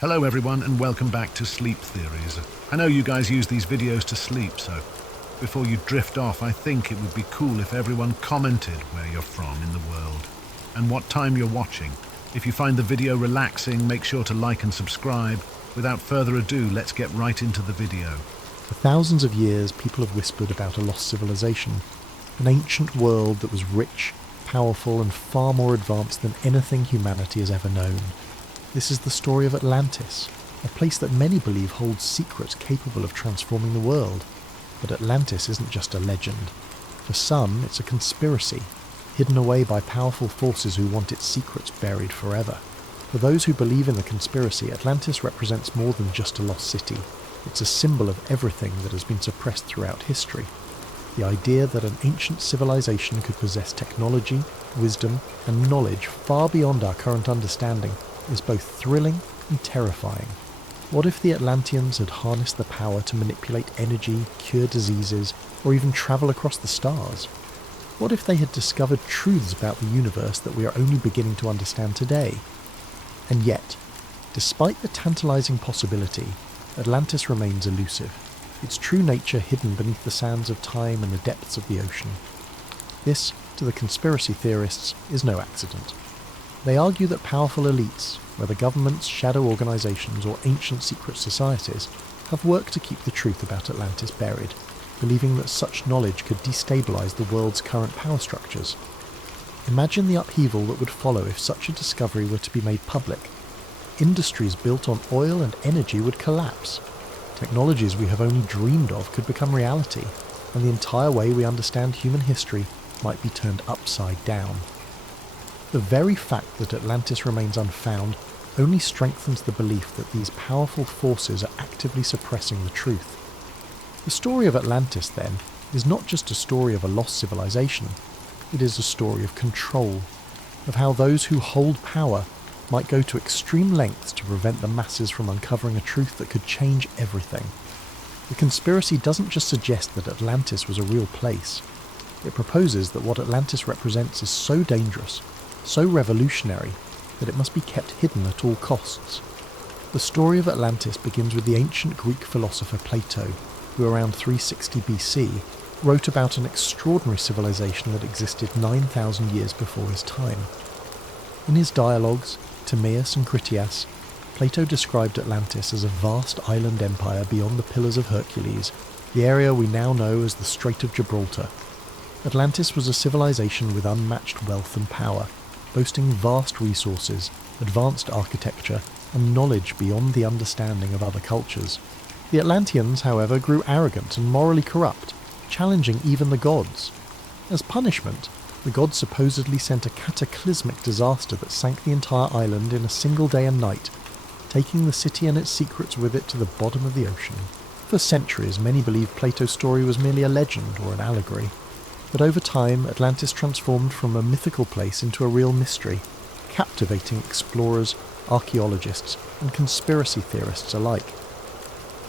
Hello everyone and welcome back to Sleep Theories. I know you guys use these videos to sleep, so before you drift off, I think it would be cool if everyone commented where you're from in the world and what time you're watching. If you find the video relaxing, make sure to like and subscribe. Without further ado, let's get right into the video. For thousands of years, people have whispered about a lost civilization, an ancient world that was rich, powerful, and far more advanced than anything humanity has ever known. This is the story of Atlantis, a place that many believe holds secrets capable of transforming the world. But Atlantis isn't just a legend. For some, it's a conspiracy, hidden away by powerful forces who want its secrets buried forever. For those who believe in the conspiracy, Atlantis represents more than just a lost city. It's a symbol of everything that has been suppressed throughout history. The idea that an ancient civilization could possess technology, wisdom, and knowledge far beyond our current understanding is both thrilling and terrifying. What if the Atlanteans had harnessed the power to manipulate energy, cure diseases, or even travel across the stars? What if they had discovered truths about the universe that we are only beginning to understand today? And yet, despite the tantalizing possibility, Atlantis remains elusive, its true nature hidden beneath the sands of time and the depths of the ocean. This, to the conspiracy theorists, is no accident. They argue that powerful elites, whether governments, shadow organisations or ancient secret societies, have worked to keep the truth about Atlantis buried, believing that such knowledge could destabilise the world's current power structures. Imagine the upheaval that would follow if such a discovery were to be made public. Industries built on oil and energy would collapse. Technologies we have only dreamed of could become reality, and the entire way we understand human history might be turned upside down. The very fact that Atlantis remains unfound only strengthens the belief that these powerful forces are actively suppressing the truth. The story of Atlantis, then, is not just a story of a lost civilization. It is a story of control, of how those who hold power might go to extreme lengths to prevent the masses from uncovering a truth that could change everything. The conspiracy doesn't just suggest that Atlantis was a real place. It proposes that what Atlantis represents is so dangerous, so revolutionary, that it must be kept hidden at all costs. The story of Atlantis begins with the ancient Greek philosopher Plato, who around 360 BC wrote about an extraordinary civilization that existed 9,000 years before his time. In his dialogues, Timaeus and Critias, Plato described Atlantis as a vast island empire beyond the Pillars of Hercules, the area we now know as the Strait of Gibraltar. Atlantis was a civilization with unmatched wealth and power, boasting vast resources, advanced architecture, and knowledge beyond the understanding of other cultures. The Atlanteans, however, grew arrogant and morally corrupt, challenging even the gods. As punishment, the gods supposedly sent a cataclysmic disaster that sank the entire island in a single day and night, taking the city and its secrets with it to the bottom of the ocean. For centuries, many believed Plato's story was merely a legend or an allegory. But over time, Atlantis transformed from a mythical place into a real mystery, captivating explorers, archaeologists, and conspiracy theorists alike.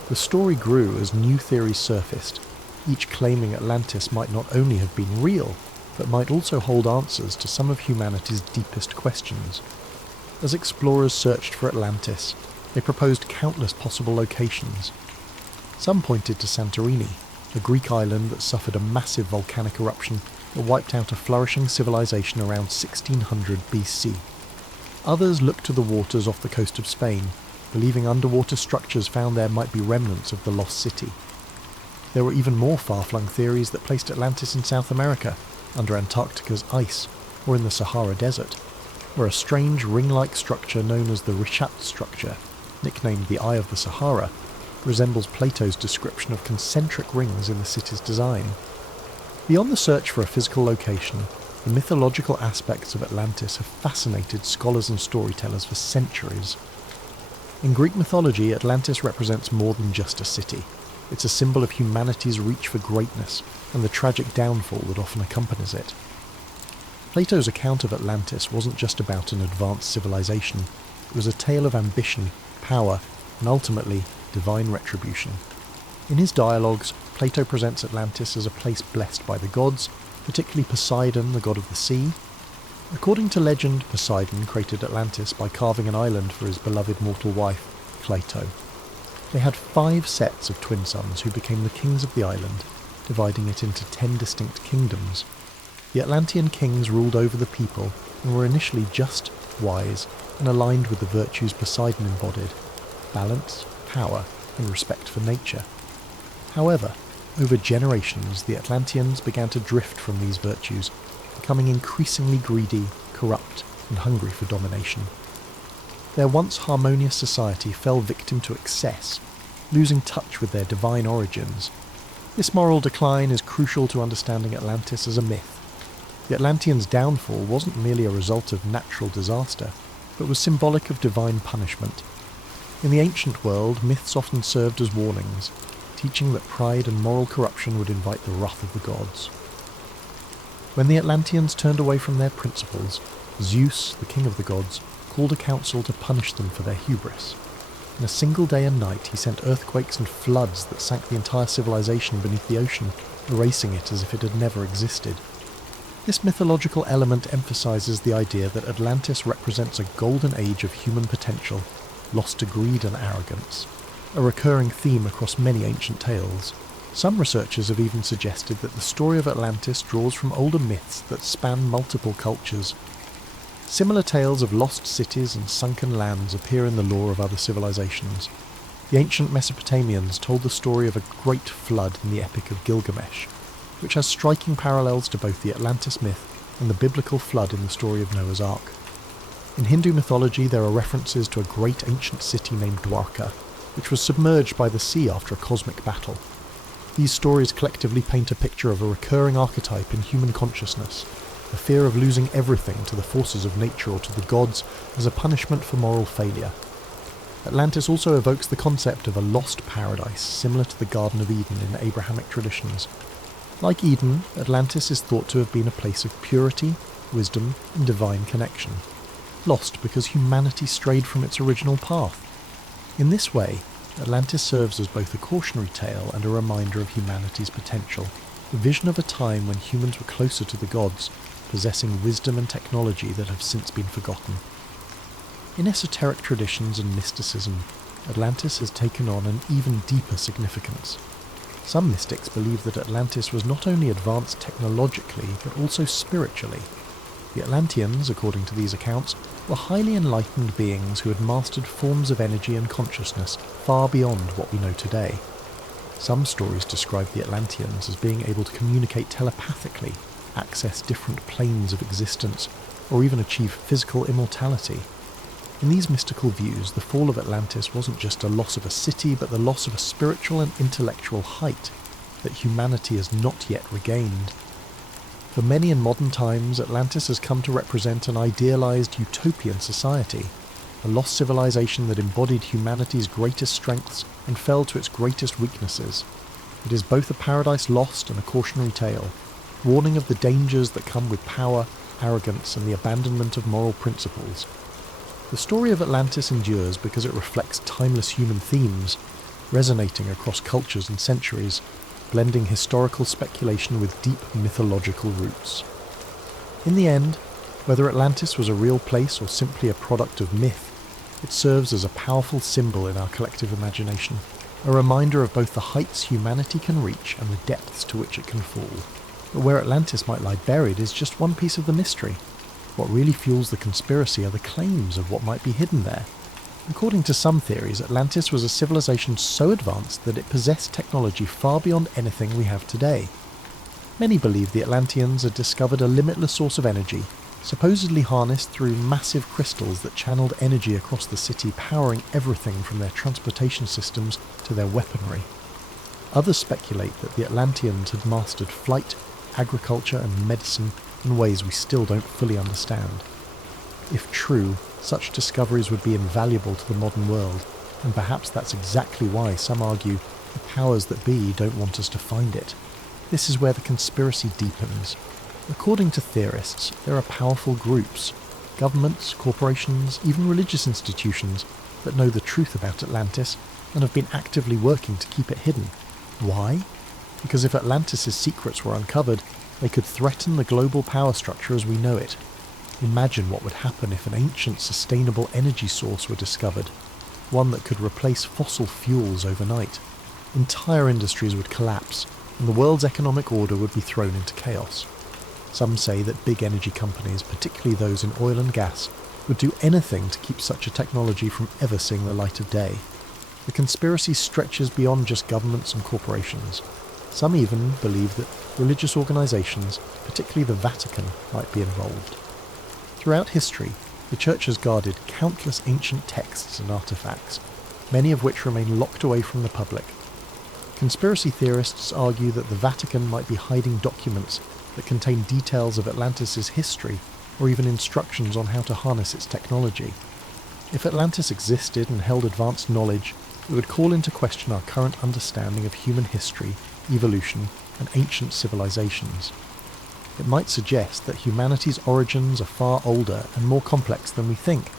The story grew as new theories surfaced, each claiming Atlantis might not only have been real, but might also hold answers to some of humanity's deepest questions. As explorers searched for Atlantis, they proposed countless possible locations. Some pointed to Santorini, a Greek island that suffered a massive volcanic eruption that wiped out a flourishing civilization around 1600 BC. Others looked to the waters off the coast of Spain, believing underwater structures found there might be remnants of the lost city. There were even more far-flung theories that placed Atlantis in South America, under Antarctica's ice, or in the Sahara Desert, where a strange ring-like structure known as the Richat structure, nicknamed the Eye of the Sahara, resembles Plato's description of concentric rings in the city's design. Beyond the search for a physical location, the mythological aspects of Atlantis have fascinated scholars and storytellers for centuries. In Greek mythology, Atlantis represents more than just a city. It's a symbol of humanity's reach for greatness and the tragic downfall that often accompanies it. Plato's account of Atlantis wasn't just about an advanced civilization. It was a tale of ambition, power, and ultimately, divine retribution. In his dialogues, Plato presents Atlantis as a place blessed by the gods, particularly Poseidon, the god of the sea. According to legend, Poseidon created Atlantis by carving an island for his beloved mortal wife, Cleito. They had 5 sets of twin sons who became the kings of the island, dividing it into 10 distinct kingdoms. The Atlantean kings ruled over the people and were initially just, wise, and aligned with the virtues Poseidon embodied: balance, power, and respect for nature. However, over generations, the Atlanteans began to drift from these virtues, becoming increasingly greedy, corrupt, and hungry for domination. Their once harmonious society fell victim to excess, losing touch with their divine origins. This moral decline is crucial to understanding Atlantis as a myth. The Atlanteans' downfall wasn't merely a result of natural disaster, but was symbolic of divine punishment. In the ancient world, myths often served as warnings, teaching that pride and moral corruption would invite the wrath of the gods. When the Atlanteans turned away from their principles, Zeus, the king of the gods, called a council to punish them for their hubris. In a single day and night, he sent earthquakes and floods that sank the entire civilization beneath the ocean, erasing it as if it had never existed. This mythological element emphasizes the idea that Atlantis represents a golden age of human potential, lost to greed and arrogance, a recurring theme across many ancient tales. Some researchers have even suggested that the story of Atlantis draws from older myths that span multiple cultures. Similar tales of lost cities and sunken lands appear in the lore of other civilizations. The ancient Mesopotamians told the story of a great flood in the Epic of Gilgamesh, which has striking parallels to both the Atlantis myth and the biblical flood in the story of Noah's Ark. In Hindu mythology, there are references to a great ancient city named Dwarka, which was submerged by the sea after a cosmic battle. These stories collectively paint a picture of a recurring archetype in human consciousness, the fear of losing everything to the forces of nature or to the gods as a punishment for moral failure. Atlantis also evokes the concept of a lost paradise, similar to the Garden of Eden in Abrahamic traditions. Like Eden, Atlantis is thought to have been a place of purity, wisdom, and divine connection, lost because humanity strayed from its original path. In this way, Atlantis serves as both a cautionary tale and a reminder of humanity's potential, a vision of a time when humans were closer to the gods, possessing wisdom and technology that have since been forgotten. In esoteric traditions and mysticism, Atlantis has taken on an even deeper significance. Some mystics believe that Atlantis was not only advanced technologically, but also spiritually. The Atlanteans, according to these accounts, were highly enlightened beings who had mastered forms of energy and consciousness far beyond what we know today. Some stories describe the Atlanteans as being able to communicate telepathically, access different planes of existence, or even achieve physical immortality. In these mystical views, the fall of Atlantis wasn't just a loss of a city, but the loss of a spiritual and intellectual height that humanity has not yet regained. For many in modern times, Atlantis has come to represent an idealized utopian society, a lost civilization that embodied humanity's greatest strengths and fell to its greatest weaknesses. It is both a paradise lost and a cautionary tale, warning of the dangers that come with power, arrogance, and the abandonment of moral principles. The story of Atlantis endures because it reflects timeless human themes, resonating across cultures and centuries, blending historical speculation with deep mythological roots. In the end, whether Atlantis was a real place or simply a product of myth, it serves as a powerful symbol in our collective imagination, a reminder of both the heights humanity can reach and the depths to which it can fall. But where Atlantis might lie buried is just one piece of the mystery. What really fuels the conspiracy are the claims of what might be hidden there. According to some theories, Atlantis was a civilization so advanced that it possessed technology far beyond anything we have today. Many believe the Atlanteans had discovered a limitless source of energy, supposedly harnessed through massive crystals that channeled energy across the city, powering everything from their transportation systems to their weaponry. Others speculate that the Atlanteans had mastered flight, agriculture, and medicine in ways we still don't fully understand. If true, such discoveries would be invaluable to the modern world, and perhaps that's exactly why some argue the powers that be don't want us to find it. This is where the conspiracy deepens. According to theorists, there are powerful groups, governments, corporations, even religious institutions, that know the truth about Atlantis and have been actively working to keep it hidden. Why? Because if Atlantis' secrets were uncovered, they could threaten the global power structure as we know it. Imagine what would happen if an ancient sustainable energy source were discovered. one that could replace fossil fuels overnight. Entire industries would collapse, and the world's economic order would be thrown into chaos. Some say that big energy companies, particularly those in oil and gas, would do anything to keep such a technology from ever seeing the light of day. The conspiracy stretches beyond just governments and corporations. Some even believe that religious organisations, particularly the Vatican, might be involved. Throughout history, the Church has guarded countless ancient texts and artefacts, many of which remain locked away from the public. Conspiracy theorists argue that the Vatican might be hiding documents that contain details of Atlantis' history, or even instructions on how to harness its technology. If Atlantis existed and held advanced knowledge, it would call into question our current understanding of human history, evolution, and ancient civilizations. It might suggest that humanity's origins are far older and more complex than we think,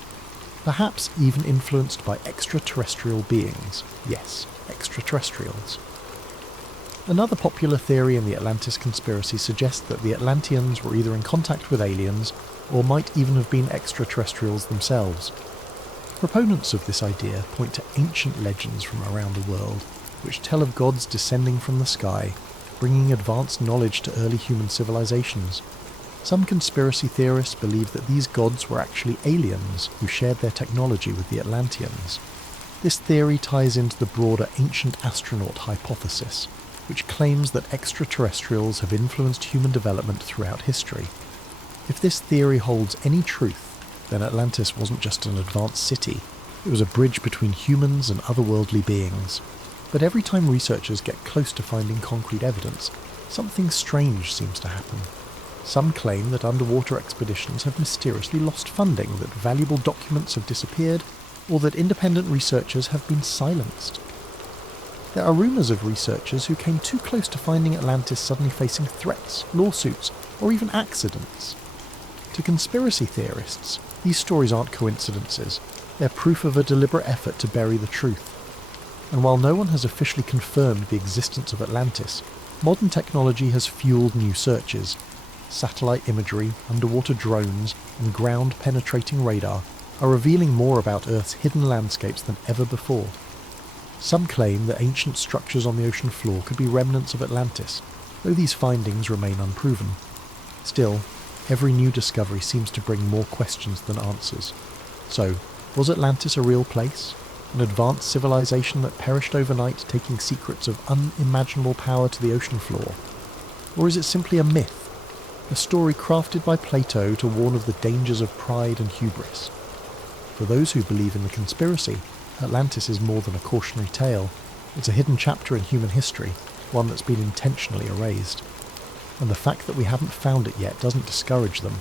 perhaps even influenced by extraterrestrial beings. Yes, extraterrestrials. Another popular theory in the Atlantis conspiracy suggests that the Atlanteans were either in contact with aliens, or might even have been extraterrestrials themselves. Proponents of this idea point to ancient legends from around the world, which tell of gods descending from the sky, bringing advanced knowledge to early human civilizations. Some conspiracy theorists believe that these gods were actually aliens who shared their technology with the Atlanteans. This theory ties into the broader ancient astronaut hypothesis, which claims that extraterrestrials have influenced human development throughout history. If this theory holds any truth, then Atlantis wasn't just an advanced city, it was a bridge between humans and otherworldly beings. But every time researchers get close to finding concrete evidence, something strange seems to happen. Some claim that underwater expeditions have mysteriously lost funding, that valuable documents have disappeared, or that independent researchers have been silenced. There are rumours of researchers who came too close to finding Atlantis suddenly facing threats, lawsuits, or even accidents. To conspiracy theorists, these stories aren't coincidences. They're proof of a deliberate effort to bury the truth. And while no one has officially confirmed the existence of Atlantis, modern technology has fueled new searches. Satellite imagery, underwater drones, and ground-penetrating radar are revealing more about Earth's hidden landscapes than ever before. Some claim that ancient structures on the ocean floor could be remnants of Atlantis, though these findings remain unproven. Still, every new discovery seems to bring more questions than answers. So, was Atlantis a real place? An advanced civilization that perished overnight, taking secrets of unimaginable power to the ocean floor? Or is it simply a myth? A story crafted by Plato to warn of the dangers of pride and hubris? For those who believe in the conspiracy, Atlantis is more than a cautionary tale. It's a hidden chapter in human history, one that's been intentionally erased. And the fact that we haven't found it yet doesn't discourage them.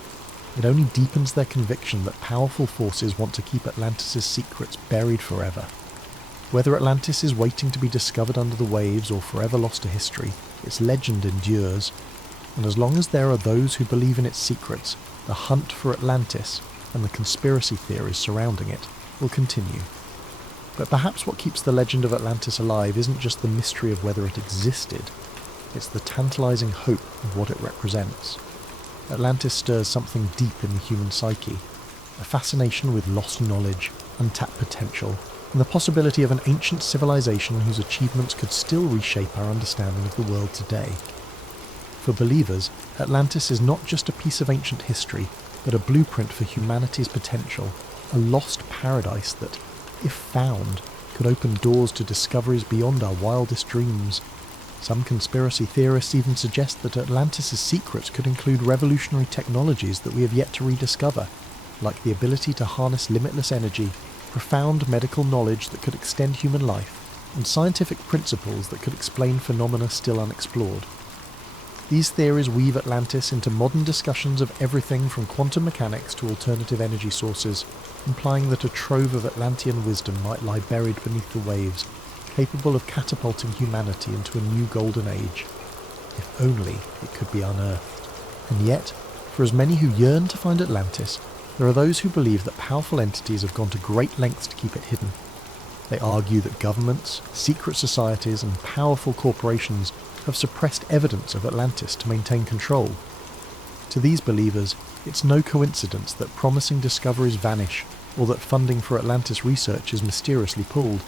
It only deepens their conviction that powerful forces want to keep Atlantis' secrets buried forever. Whether Atlantis is waiting to be discovered under the waves or forever lost to history, its legend endures. And as long as there are those who believe in its secrets, the hunt for Atlantis and the conspiracy theories surrounding it will continue. But perhaps what keeps the legend of Atlantis alive isn't just the mystery of whether it existed, it's the tantalizing hope of what it represents. Atlantis stirs something deep in the human psyche, a fascination with lost knowledge, untapped potential, and the possibility of an ancient civilization whose achievements could still reshape our understanding of the world today. For believers, Atlantis is not just a piece of ancient history, but a blueprint for humanity's potential, a lost paradise that, if found, could open doors to discoveries beyond our wildest dreams. Some conspiracy theorists even suggest that Atlantis' secrets could include revolutionary technologies that we have yet to rediscover, like the ability to harness limitless energy, profound medical knowledge that could extend human life, and scientific principles that could explain phenomena still unexplored. These theories weave Atlantis into modern discussions of everything from quantum mechanics to alternative energy sources, implying that a trove of Atlantean wisdom might lie buried beneath the waves, capable of catapulting humanity into a new golden age. If only it could be unearthed. And yet, for as many who yearn to find Atlantis, there are those who believe that powerful entities have gone to great lengths to keep it hidden. They argue that governments, secret societies, and powerful corporations have suppressed evidence of Atlantis to maintain control. To these believers, it's no coincidence that promising discoveries vanish or that funding for Atlantis research is mysteriously pulled.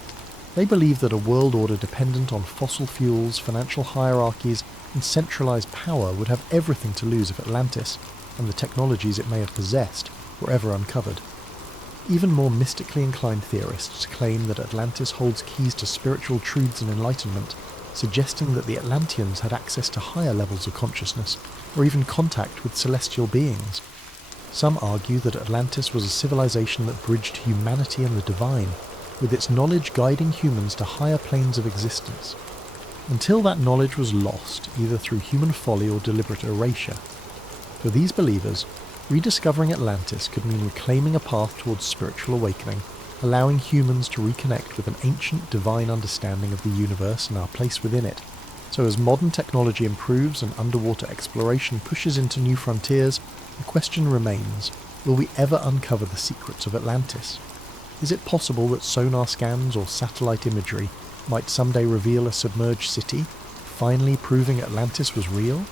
They believe that a world order dependent on fossil fuels, financial hierarchies, and centralized power would have everything to lose if Atlantis, and the technologies it may have possessed, were ever uncovered. Even more mystically inclined theorists claim that Atlantis holds keys to spiritual truths and enlightenment, suggesting that the Atlanteans had access to higher levels of consciousness, or even contact with celestial beings. Some argue that Atlantis was a civilization that bridged humanity and the divine, with its knowledge guiding humans to higher planes of existence, until that knowledge was lost, either through human folly or deliberate erasure. For these believers, rediscovering Atlantis could mean reclaiming a path towards spiritual awakening, allowing humans to reconnect with an ancient divine understanding of the universe and our place within it. So as modern technology improves and underwater exploration pushes into new frontiers, the question remains, will we ever uncover the secrets of Atlantis? Is it possible that sonar scans or satellite imagery might someday reveal a submerged city, finally proving Atlantis was real?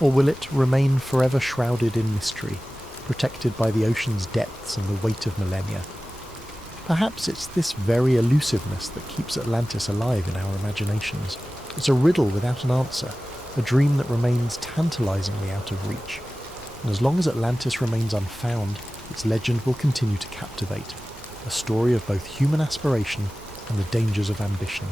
Or will it remain forever shrouded in mystery, protected by the ocean's depths and the weight of millennia? Perhaps it's this very elusiveness that keeps Atlantis alive in our imaginations. It's a riddle without an answer, a dream that remains tantalizingly out of reach. And as long as Atlantis remains unfound, its legend will continue to captivate, a story of both human aspiration and the dangers of ambition.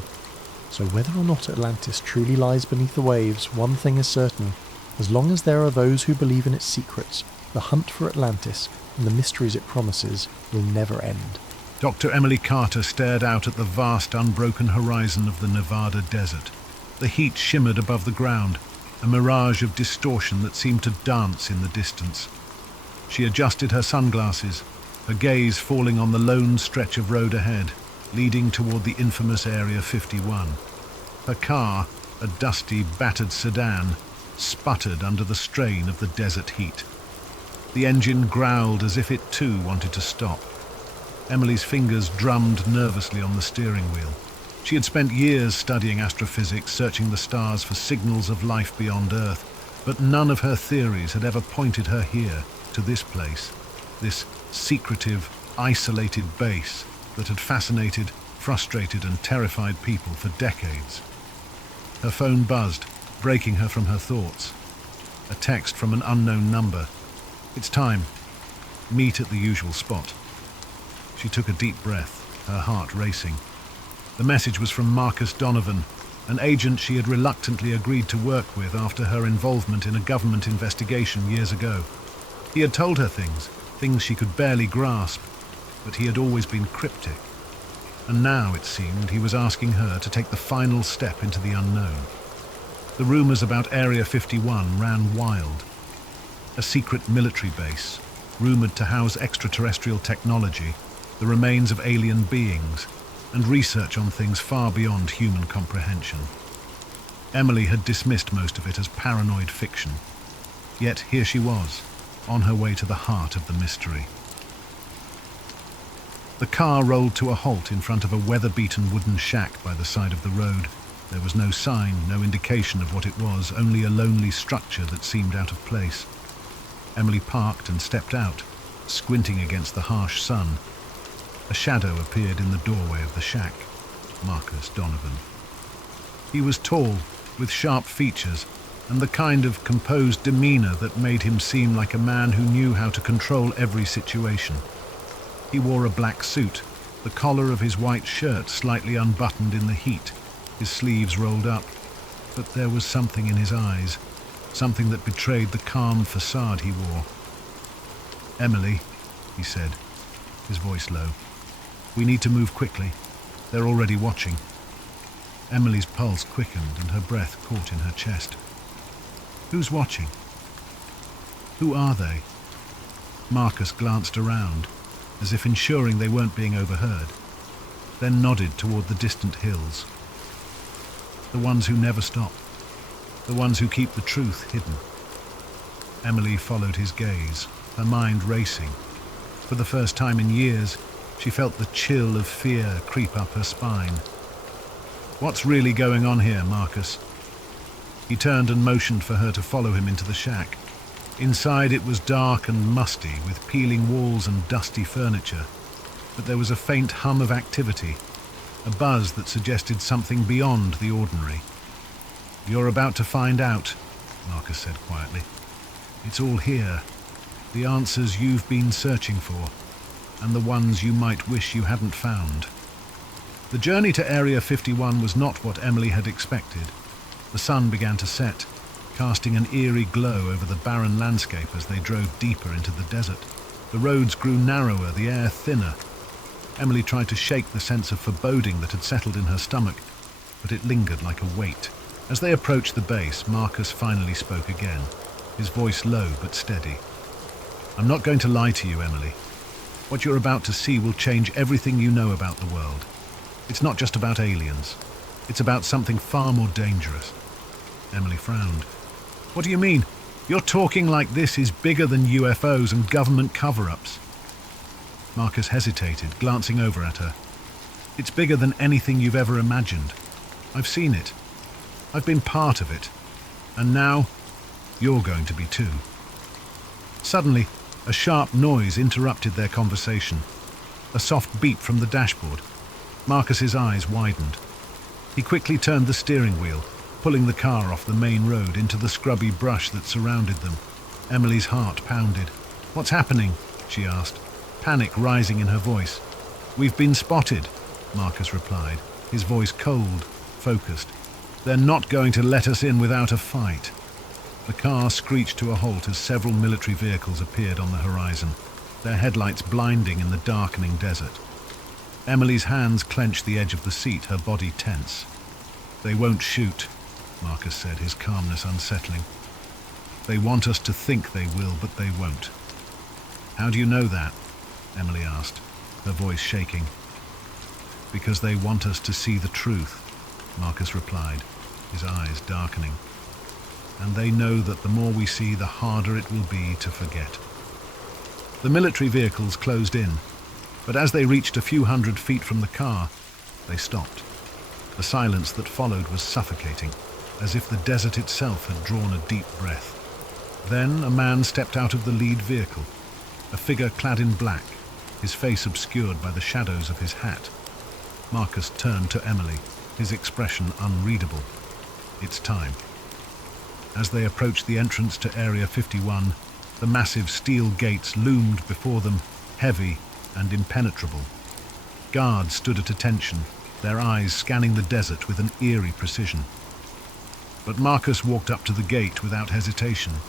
So whether or not Atlantis truly lies beneath the waves, one thing is certain: as long as there are those who believe in its secrets, the hunt for Atlantis and the mysteries it promises will never end. Dr. Emily Carter stared out at the vast, unbroken horizon of the Nevada desert. The heat shimmered above the ground, a mirage of distortion that seemed to dance in the distance. She adjusted her sunglasses, her gaze falling on the lone stretch of road ahead, leading toward the infamous Area 51. Her car, a dusty, battered sedan, sputtered under the strain of the desert heat. The engine growled as if it too wanted to stop. Emily's fingers drummed nervously on the steering wheel. She had spent years studying astrophysics, searching the stars for signals of life beyond Earth, but none of her theories had ever pointed her here, to this place, this secretive, isolated base that had fascinated, frustrated and terrified people for decades. Her phone buzzed, breaking her from her thoughts. A text from an unknown number. "It's time. Meet at the usual spot." She took a deep breath, her heart racing. The message was from Marcus Donovan, an agent she had reluctantly agreed to work with after her involvement in a government investigation years ago. He had told her things she could barely grasp, but he had always been cryptic. And now, it seemed, he was asking her to take the final step into the unknown. The rumors about Area 51 ran wild. A secret military base, rumored to house extraterrestrial technology, the remains of alien beings, and research on things far beyond human comprehension. Emily had dismissed most of it as paranoid fiction. Yet here she was, on her way to the heart of the mystery. The car rolled to a halt in front of a weather-beaten wooden shack by the side of the road. There was no sign, no indication of what it was, only a lonely structure that seemed out of place. Emily parked and stepped out, squinting against the harsh sun. A shadow appeared in the doorway of the shack. Marcus Donovan. He was tall, with sharp features, and the kind of composed demeanor that made him seem like a man who knew how to control every situation. He wore a black suit, the collar of his white shirt slightly unbuttoned in the heat, his sleeves rolled up, but there was something in his eyes, something that betrayed the calm facade he wore. "Emily," he said, his voice low, "we need to move quickly. They're already watching." Emily's pulse quickened and her breath caught in her chest. "Who's watching? Who are they?" Marcus glanced around, as if ensuring they weren't being overheard, then nodded toward the distant hills. "The ones who never stop. The ones who keep the truth hidden." Emily followed his gaze, her mind racing. For the first time in years, she felt the chill of fear creep up her spine. "What's really going on here, Marcus?" He turned and motioned for her to follow him into the shack. Inside it was dark and musty, with peeling walls and dusty furniture. but there was a faint hum of activity, a buzz that suggested something beyond the ordinary. "You're about to find out," Marcus said quietly. "It's all here. The answers you've been searching for, and the ones you might wish you hadn't found." The journey to Area 51 was not what Emily had expected. The sun began to set, casting an eerie glow over the barren landscape as they drove deeper into the desert. The roads grew narrower, the air thinner. Emily tried to shake the sense of foreboding that had settled in her stomach, but it lingered like a weight. As they approached the base, Marcus finally spoke again, his voice low but steady. "I'm not going to lie to you, Emily. What you're about to see will change everything you know about the world. It's not just about aliens. It's about something far more dangerous." Emily frowned. "What do you mean? You're talking like this is bigger than UFOs and government cover-ups." Marcus hesitated, glancing over at her. "It's bigger than anything you've ever imagined. I've seen it. I've been part of it. And now, you're going to be too." Suddenly, a sharp noise interrupted their conversation. A soft beep from the dashboard. Marcus's eyes widened. He quickly turned the steering wheel, pulling the car off the main road into the scrubby brush that surrounded them. Emily's heart pounded. "What's happening?" she asked, panic rising in her voice. "We've been spotted," Marcus replied, his voice cold, focused. "They're not going to let us in without a fight." The car screeched to a halt as several military vehicles appeared on the horizon, their headlights blinding in the darkening desert. Emily's hands clenched the edge of the seat, her body tense. "They won't shoot," Marcus said, his calmness unsettling. "They want us to think they will, but they won't." "How do you know that?" Emily asked, her voice shaking. "Because they want us to see the truth," Marcus replied, his eyes darkening. "And they know that the more we see, the harder it will be to forget." The military vehicles closed in, but as they reached a few hundred feet from the car, they stopped. The silence that followed was suffocating, as if the desert itself had drawn a deep breath. Then a man stepped out of the lead vehicle, a figure clad in black, his face obscured by the shadows of his hat. Marcus turned to Emily, his expression unreadable. "It's time." As they approached the entrance to Area 51, the massive steel gates loomed before them, heavy and impenetrable. Guards stood at attention, their eyes scanning the desert with an eerie precision. But Marcus walked up to the gate without hesitation,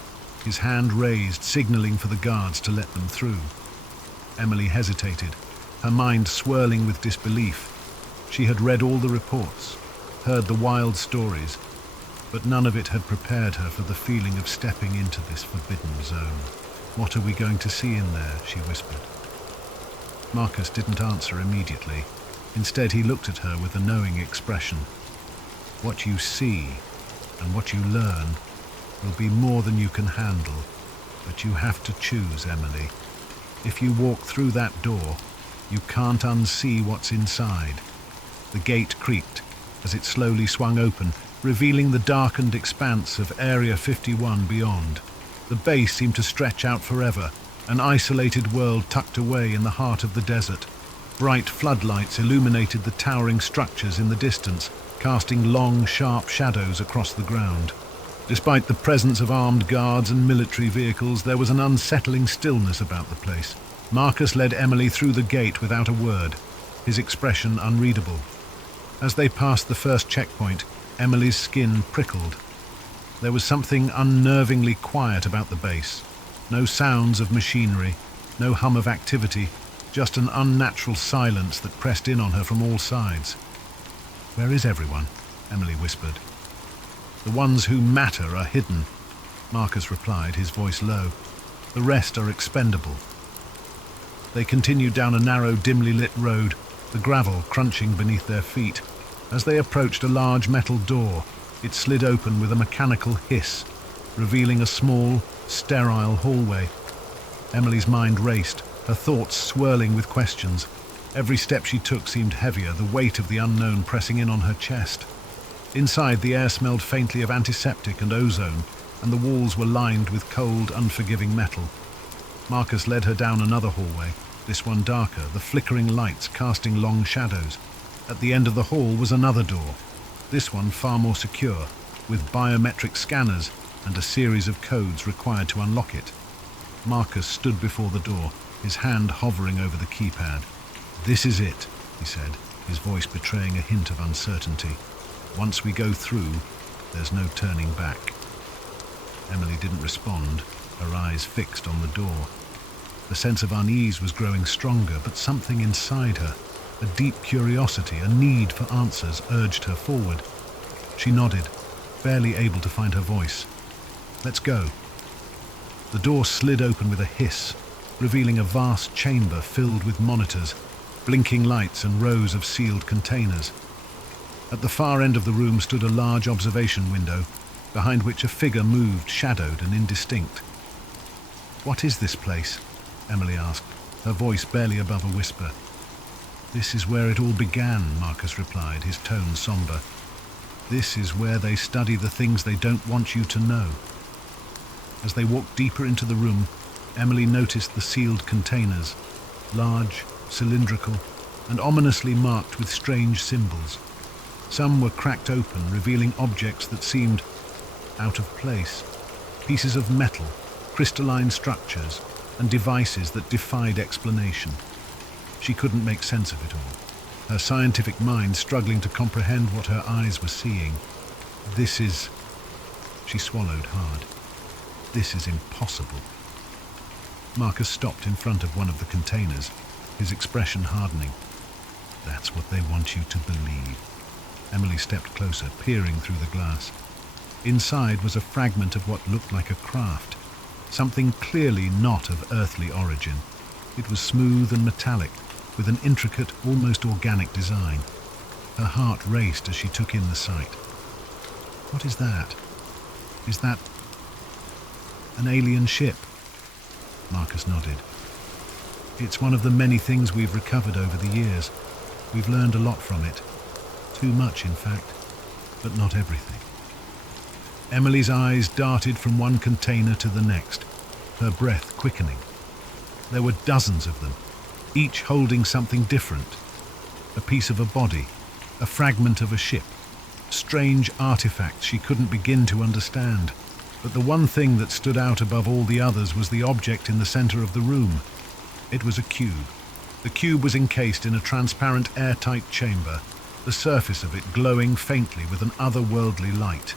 his hand raised, signaling for the guards to let them through. Emily hesitated, her mind swirling with disbelief. She had read all the reports, heard the wild stories, but none of it had prepared her for the feeling of stepping into this forbidden zone. "What are we going to see in there?" she whispered. Marcus didn't answer immediately. Instead, he looked at her with a knowing expression. "What you see and what you learn will be more than you can handle, but you have to choose, Emily. If you walk through that door, you can't unsee what's inside." The gate creaked as it slowly swung open, revealing the darkened expanse of Area 51 beyond. The base seemed to stretch out forever, an isolated world tucked away in the heart of the desert. Bright floodlights illuminated the towering structures in the distance, casting long, sharp shadows across the ground. Despite the presence of armed guards and military vehicles, there was an unsettling stillness about the place. Marcus led Emily through the gate without a word, his expression unreadable. As they passed the first checkpoint, Emily's skin prickled. There was something unnervingly quiet about the base. No sounds of machinery, no hum of activity, just an unnatural silence that pressed in on her from all sides. "Where is everyone?" Emily whispered. "The ones who matter are hidden," Marcus replied, his voice low. "The rest are expendable." They continued down a narrow, dimly lit road, the gravel crunching beneath their feet. As they approached a large metal door, it slid open with a mechanical hiss, revealing a small, sterile hallway. Emily's mind raced, her thoughts swirling with questions. Every step she took seemed heavier, the weight of the unknown pressing in on her chest. Inside, the air smelled faintly of antiseptic and ozone, and the walls were lined with cold, unforgiving metal. Marcus led her down another hallway, this one darker, the flickering lights casting long shadows. At the end of the hall was another door, this one far more secure, with biometric scanners and a series of codes required to unlock it. Marcus stood before the door, his hand hovering over the keypad. "This is it," he said, his voice betraying a hint of uncertainty. "Once we go through, there's no turning back." Emily didn't respond, her eyes fixed on the door. The sense of unease was growing stronger, but something inside her, a deep curiosity, a need for answers, urged her forward. She nodded, barely able to find her voice. "Let's go." The door slid open with a hiss, revealing a vast chamber filled with monitors, blinking lights and rows of sealed containers. At the far end of the room stood a large observation window, behind which a figure moved, shadowed and indistinct. "What is this place?" Emily asked, her voice barely above a whisper. "This is where it all began," Marcus replied, his tone somber. "This is where they study the things they don't want you to know." As they walked deeper into the room, Emily noticed the sealed containers, large, cylindrical, and ominously marked with strange symbols. Some were cracked open, revealing objects that seemed out of place, pieces of metal, crystalline structures, and devices that defied explanation. She couldn't make sense of it all, her scientific mind struggling to comprehend what her eyes were seeing. "This is..." She swallowed hard. "This is impossible." Marcus stopped in front of one of the containers, his expression hardening. "That's what they want you to believe." Emily stepped closer, peering through the glass. Inside was a fragment of what looked like a craft, something clearly not of earthly origin. It was smooth and metallic, with an intricate, almost organic design. Her heart raced as she took in the sight. "What is that? Is that an alien ship?" Marcus nodded. "It's one of the many things we've recovered over the years. We've learned a lot from it. Too much, in fact, but not everything." Emily's eyes darted from one container to the next, her breath quickening. There were dozens of them, each holding something different. A piece of a body, a fragment of a ship, strange artifacts she couldn't begin to understand. But the one thing that stood out above all the others was the object in the center of the room. It was a cube. The cube was encased in a transparent, airtight chamber, the surface of it glowing faintly with an otherworldly light.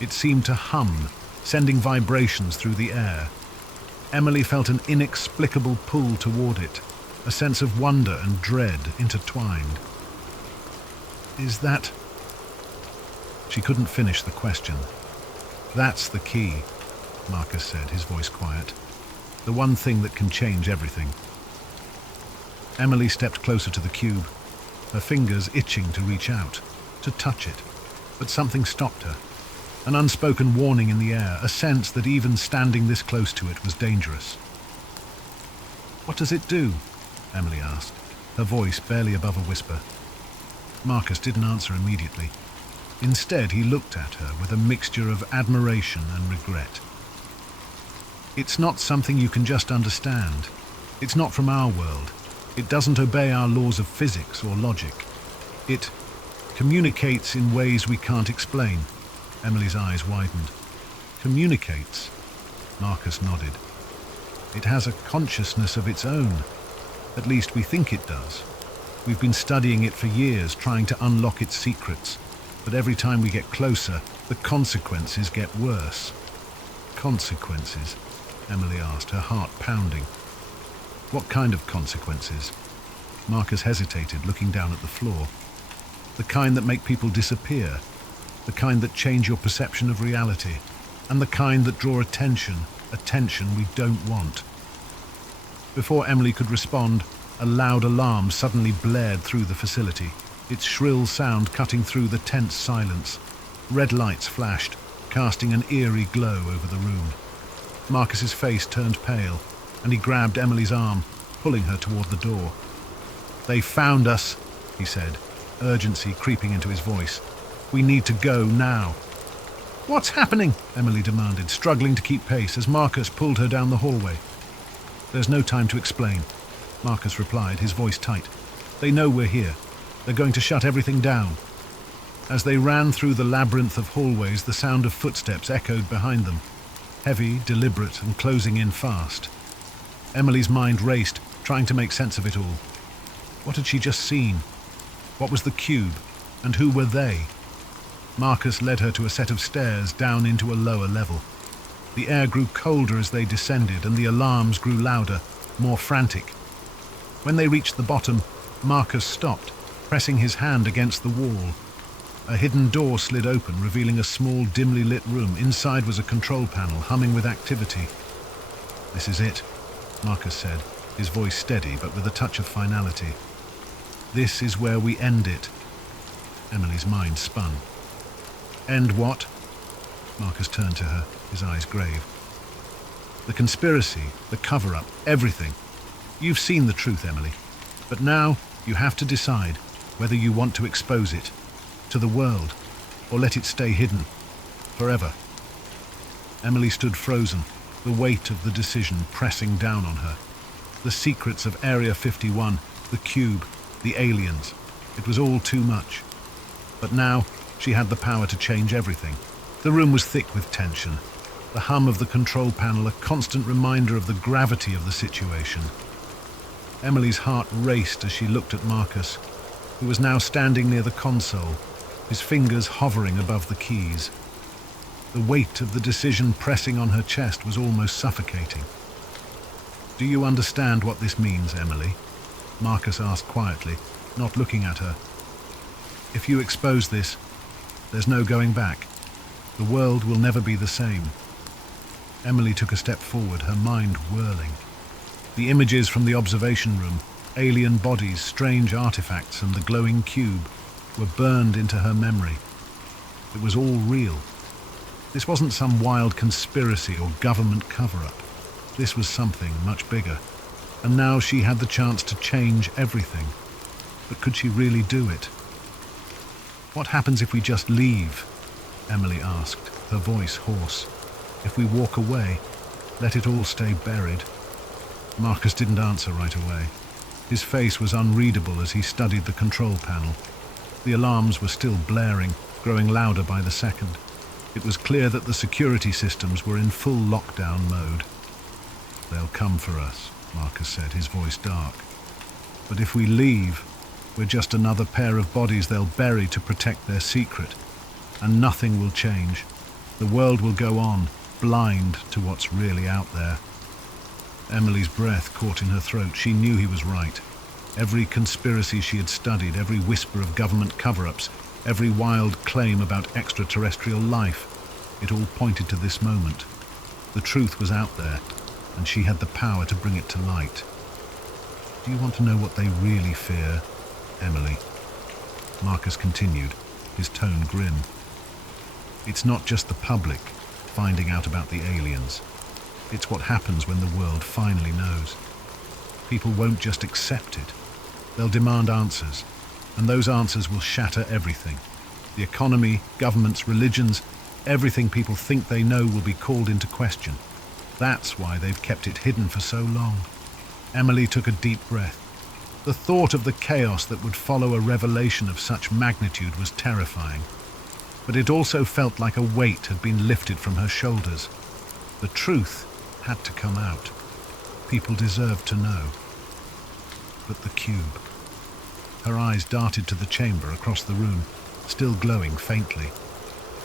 It seemed to hum, sending vibrations through the air. Emily felt an inexplicable pull toward it, a sense of wonder and dread intertwined. "Is that..." She couldn't finish the question. "That's the key," Marcus said, his voice quiet. "The one thing that can change everything." Emily stepped closer to the cube, her fingers itching to reach out, to touch it. But something stopped her. An unspoken warning in the air, a sense that even standing this close to it was dangerous. "What does it do?" Emily asked, her voice barely above a whisper. Marcus didn't answer immediately. Instead, he looked at her with a mixture of admiration and regret. "It's not something you can just understand. It's not from our world. It doesn't obey our laws of physics or logic. It communicates in ways we can't explain." Emily's eyes widened. "Communicates?" Marcus nodded. "It has a consciousness of its own. At least we think it does. We've been studying it for years, trying to unlock its secrets. But every time we get closer, the consequences get worse." "Consequences?" Emily asked, her heart pounding. "What kind of consequences?" Marcus hesitated, looking down at the floor. "The kind that make people disappear, the kind that change your perception of reality, and the kind that draw attention we don't want." Before Emily could respond, a loud alarm suddenly blared through the facility, its shrill sound cutting through the tense silence. Red lights flashed, casting an eerie glow over the room. Marcus's face turned pale, and he grabbed Emily's arm, pulling her toward the door. "They found us," he said, urgency creeping into his voice. "We need to go now." "What's happening?" Emily demanded, struggling to keep pace as Marcus pulled her down the hallway. "There's no time to explain. Marcus replied, his voice tight. "They know we're here. They're going to shut everything down." As they ran through the labyrinth of hallways, the sound of footsteps echoed behind them, heavy, deliberate, and closing in fast. Emily's mind raced, trying to make sense of it all. What had she just seen? What was the cube? And who were they? Marcus led her to a set of stairs down into a lower level. The air grew colder as they descended, and the alarms grew louder, more frantic. When they reached the bottom, Marcus stopped, pressing his hand against the wall. A hidden door slid open, revealing a small, dimly lit room. Inside was a control panel, humming with activity. "This is it," Marcus said, his voice steady but with a touch of finality. "This is where we end it." Emily's mind spun. "End what?" Marcus turned to her, his eyes grave. "The conspiracy, the cover-up, everything. You've seen the truth, Emily. But now you have to decide whether you want to expose it to the world or let it stay hidden forever." Emily stood frozen, the weight of the decision pressing down on her. The secrets of Area 51, the cube, the aliens. It was all too much. But now she had the power to change everything. The room was thick with tension, the hum of the control panel a constant reminder of the gravity of the situation. Emily's heart raced as she looked at Marcus, who was now standing near the console, his fingers hovering above the keys. The weight of the decision pressing on her chest was almost suffocating. "Do you understand what this means, Emily?" Marcus asked quietly, not looking at her. "If you expose this, there's no going back. The world will never be the same." Emily took a step forward, her mind whirling. The images from the observation room, alien bodies, strange artifacts, and the glowing cube were burned into her memory. It was all real. This wasn't some wild conspiracy or government cover-up. This was something much bigger. And now she had the chance to change everything. But could she really do it? "What happens if we just leave?" Emily asked, her voice hoarse. "If we walk away, let it all stay buried?" Marcus didn't answer right away. His face was unreadable as he studied the control panel. The alarms were still blaring, growing louder by the second. It was clear that the security systems were in full lockdown mode. "They'll come for us," Marcus said, his voice dark. "But if we leave, we're just another pair of bodies they'll bury to protect their secret. And nothing will change. The world will go on, blind to what's really out there." Emily's breath caught in her throat. She knew he was right. Every conspiracy she had studied, every whisper of government cover-ups, every wild claim about extraterrestrial life, it all pointed to this moment. The truth was out there, and she had the power to bring it to light. "Do you want to know what they really fear, Emily?" Marcus continued, his tone grim. "It's not just the public finding out about the aliens. It's what happens when the world finally knows. People won't just accept it. They'll demand answers, and those answers will shatter everything. The economy, governments, religions, everything people think they know will be called into question. That's why they've kept it hidden for so long." Emily took a deep breath. The thought of the chaos that would follow a revelation of such magnitude was terrifying. But it also felt like a weight had been lifted from her shoulders. The truth had to come out. People deserved to know. But the cube. Her eyes darted to the chamber across the room, still glowing faintly.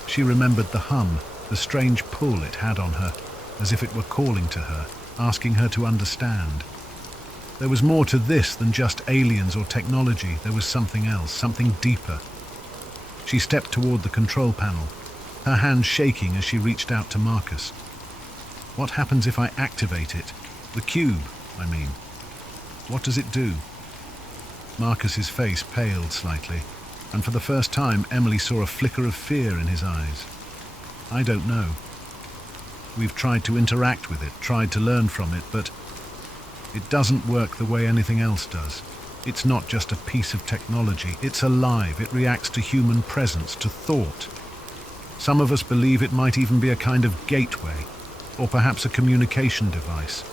She remembered the hum, the strange pull it had on her, as if it were calling to her, asking her to understand. There was more to this than just aliens or technology. There was something else, something deeper. She stepped toward the control panel, her hand shaking as she reached out to Marcus. "What happens if I activate it? The cube, I mean. What does it do?" Marcus's face paled slightly, and for the first time Emily saw a flicker of fear in his eyes. "I don't know. We've tried to interact with it, tried to learn from it, but it doesn't work the way anything else does. It's not just a piece of technology. It's alive. It reacts to human presence, to thought. Some of us believe it might even be a kind of gateway, or perhaps a communication device.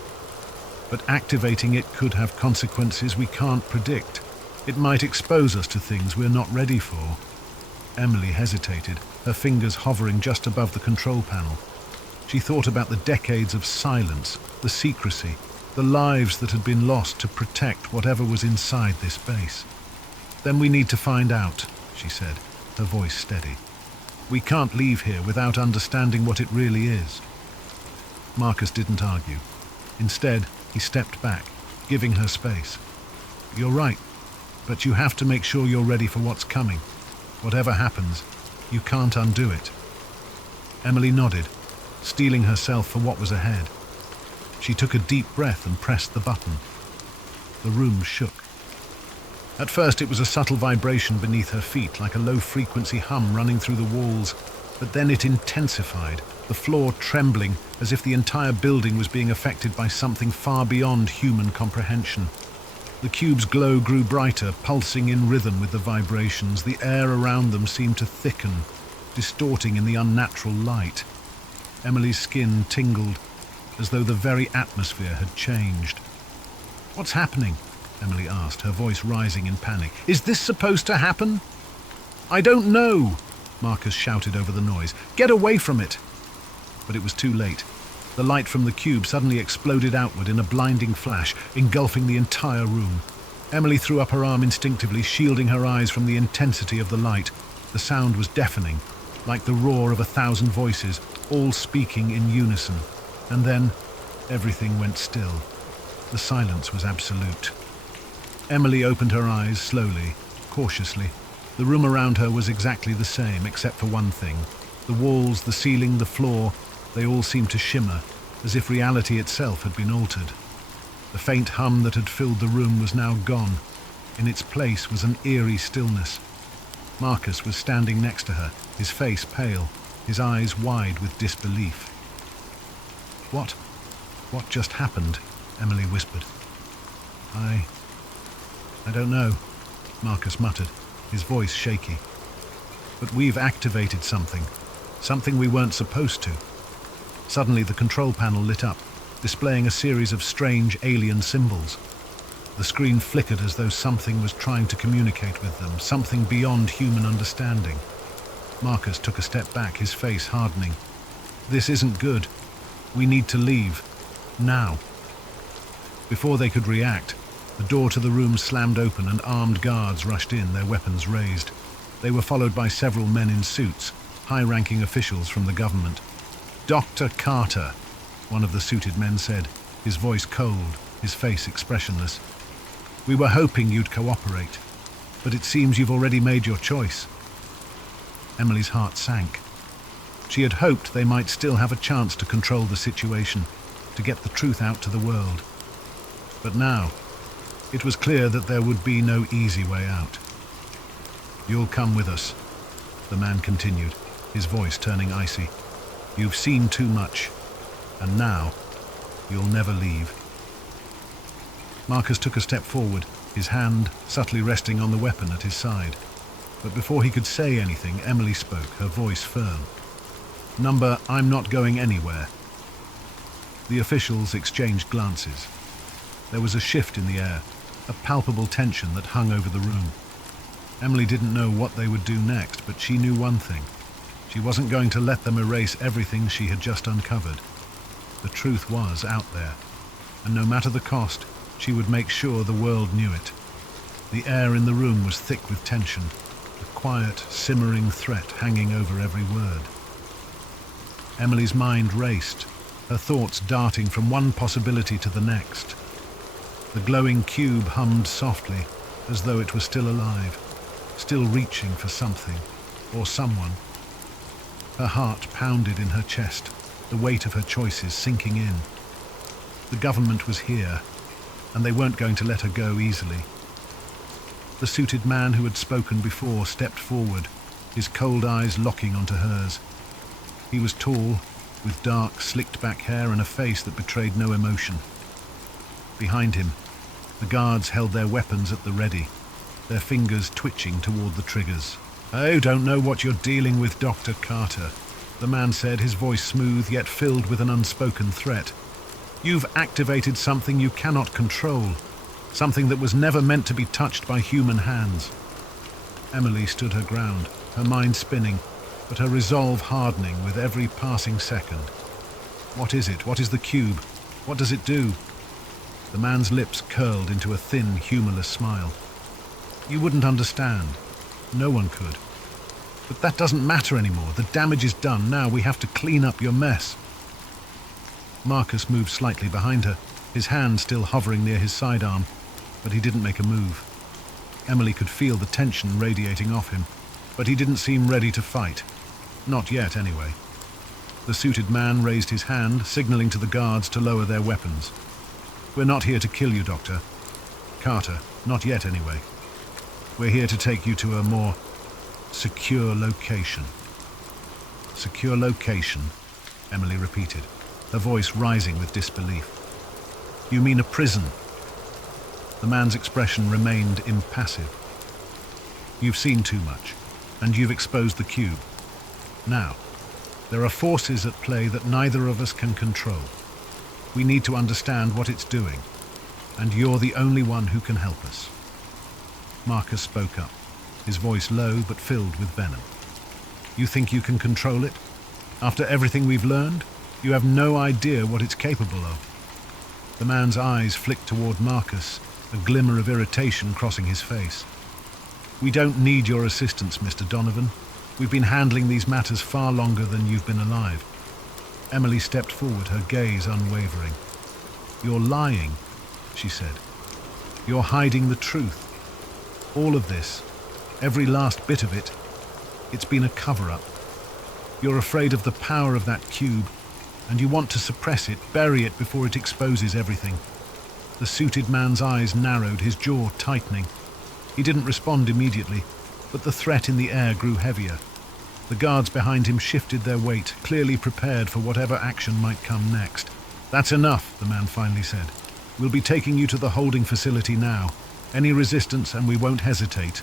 but activating it could have consequences we can't predict. It might expose us to things we're not ready for. Emily hesitated, her fingers hovering just above the control panel. She thought about the decades of silence, the secrecy, the lives that had been lost to protect whatever was inside this base. "Then we need to find out," she said, her voice steady. "We can't leave here without understanding what it really is." Marcus didn't argue. Instead, he stepped back, giving her space. "You're right, but you have to make sure you're ready for what's coming. Whatever happens, you can't undo it." Emily nodded, steeling herself for what was ahead. She took a deep breath and pressed the button. The room shook. At first it was a subtle vibration beneath her feet, like a low-frequency hum running through the walls, but then it intensified, the floor trembling as if the entire building was being affected by something far beyond human comprehension. The cube's glow grew brighter, pulsing in rhythm with the vibrations. The air around them seemed to thicken, distorting in the unnatural light. Emily's skin tingled, as though the very atmosphere had changed. "What's happening?" Emily asked, her voice rising in panic. "Is this supposed to happen?" "I don't know," Marcus shouted over the noise. "Get away from it!" But it was too late. The light from the cube suddenly exploded outward in a blinding flash, engulfing the entire room. Emily threw up her arm instinctively, shielding her eyes from the intensity of the light. The sound was deafening, like the roar of 1,000 voices, all speaking in unison. And then everything went still. The silence was absolute. Emily opened her eyes slowly, cautiously. The room around her was exactly the same, except for one thing. The walls, the ceiling, the floor, they all seemed to shimmer, as if reality itself had been altered. The faint hum that had filled the room was now gone. In its place was an eerie stillness. Marcus was standing next to her, his face pale, his eyes wide with disbelief. What just happened?" Emily whispered. I don't know," Marcus muttered, his voice shaky. "But we've activated something we weren't supposed to." Suddenly the control panel lit up, displaying a series of strange alien symbols. The screen flickered as though something was trying to communicate with them, something beyond human understanding. Marcus took a step back, his face hardening. "This isn't good. We need to leave. Now." Before they could react, the door to the room slammed open and armed guards rushed in, their weapons raised. They were followed by several men in suits, high-ranking officials from the government. "Dr. Carter," one of the suited men said, his voice cold, his face expressionless. "We were hoping you'd cooperate, but it seems you've already made your choice." Emily's heart sank. She had hoped they might still have a chance to control the situation, to get the truth out to the world. But now, it was clear that there would be no easy way out. "You'll come with us," the man continued, his voice turning icy. "You've seen too much, and now you'll never leave." Marcus took a step forward, his hand subtly resting on the weapon at his side. But before he could say anything, Emily spoke, her voice firm. "Number, I'm not going anywhere." The officials exchanged glances. There was a shift in the air, a palpable tension that hung over the room. Emily didn't know what they would do next, but she knew one thing. She wasn't going to let them erase everything she had just uncovered. The truth was out there, and no matter the cost, she would make sure the world knew it. The air in the room was thick with tension, a quiet, simmering threat hanging over every word. Emily's mind raced, her thoughts darting from one possibility to the next. The glowing cube hummed softly, as though it was still alive, still reaching for something, or someone. Her heart pounded in her chest, the weight of her choices sinking in. The government was here, and they weren't going to let her go easily. The suited man who had spoken before stepped forward, his cold eyes locking onto hers. He was tall, with dark, slicked-back hair and a face that betrayed no emotion. Behind him, the guards held their weapons at the ready, their fingers twitching toward the triggers. "I don't know what you're dealing with, Dr. Carter," the man said, his voice smooth yet filled with an unspoken threat. You've activated something you cannot control, something that was never meant to be touched by human hands. Emily stood her ground, her mind spinning, but her resolve hardening with every passing second. What is it? What is the cube? What does it do? The man's lips curled into a thin, humorless smile. You wouldn't understand. No one could. But that doesn't matter anymore. The damage is done. Now we have to clean up your mess. Marcus moved slightly behind her, his hand still hovering near his sidearm, but he didn't make a move. Emily could feel the tension radiating off him, but he didn't seem ready to fight. Not yet, anyway. The suited man raised his hand, signaling to the guards to lower their weapons. We're not here to kill you, Doctor. Carter, not yet, anyway. We're here to take you to a more secure location. Secure location, Emily repeated, her voice rising with disbelief. You mean a prison? The man's expression remained impassive. You've seen too much, and you've exposed the cube. Now, there are forces at play that neither of us can control. We need to understand what it's doing, and you're the only one who can help us. Marcus spoke up, his voice low but filled with venom. You think you can control it? After everything we've learned, you have no idea what it's capable of. The man's eyes flicked toward Marcus, a glimmer of irritation crossing his face. We don't need your assistance, Mr. Donovan. We've been handling these matters far longer than you've been alive. Emily stepped forward, her gaze unwavering. You're lying, she said. You're hiding the truth. All of this, every last bit of it, it's been a cover-up. You're afraid of the power of that cube, and you want to suppress it, bury it before it exposes everything. The suited man's eyes narrowed, his jaw tightening. He didn't respond immediately, but the threat in the air grew heavier. The guards behind him shifted their weight, clearly prepared for whatever action might come next. That's enough, the man finally said. We'll be taking you to the holding facility now. Any resistance and we won't hesitate.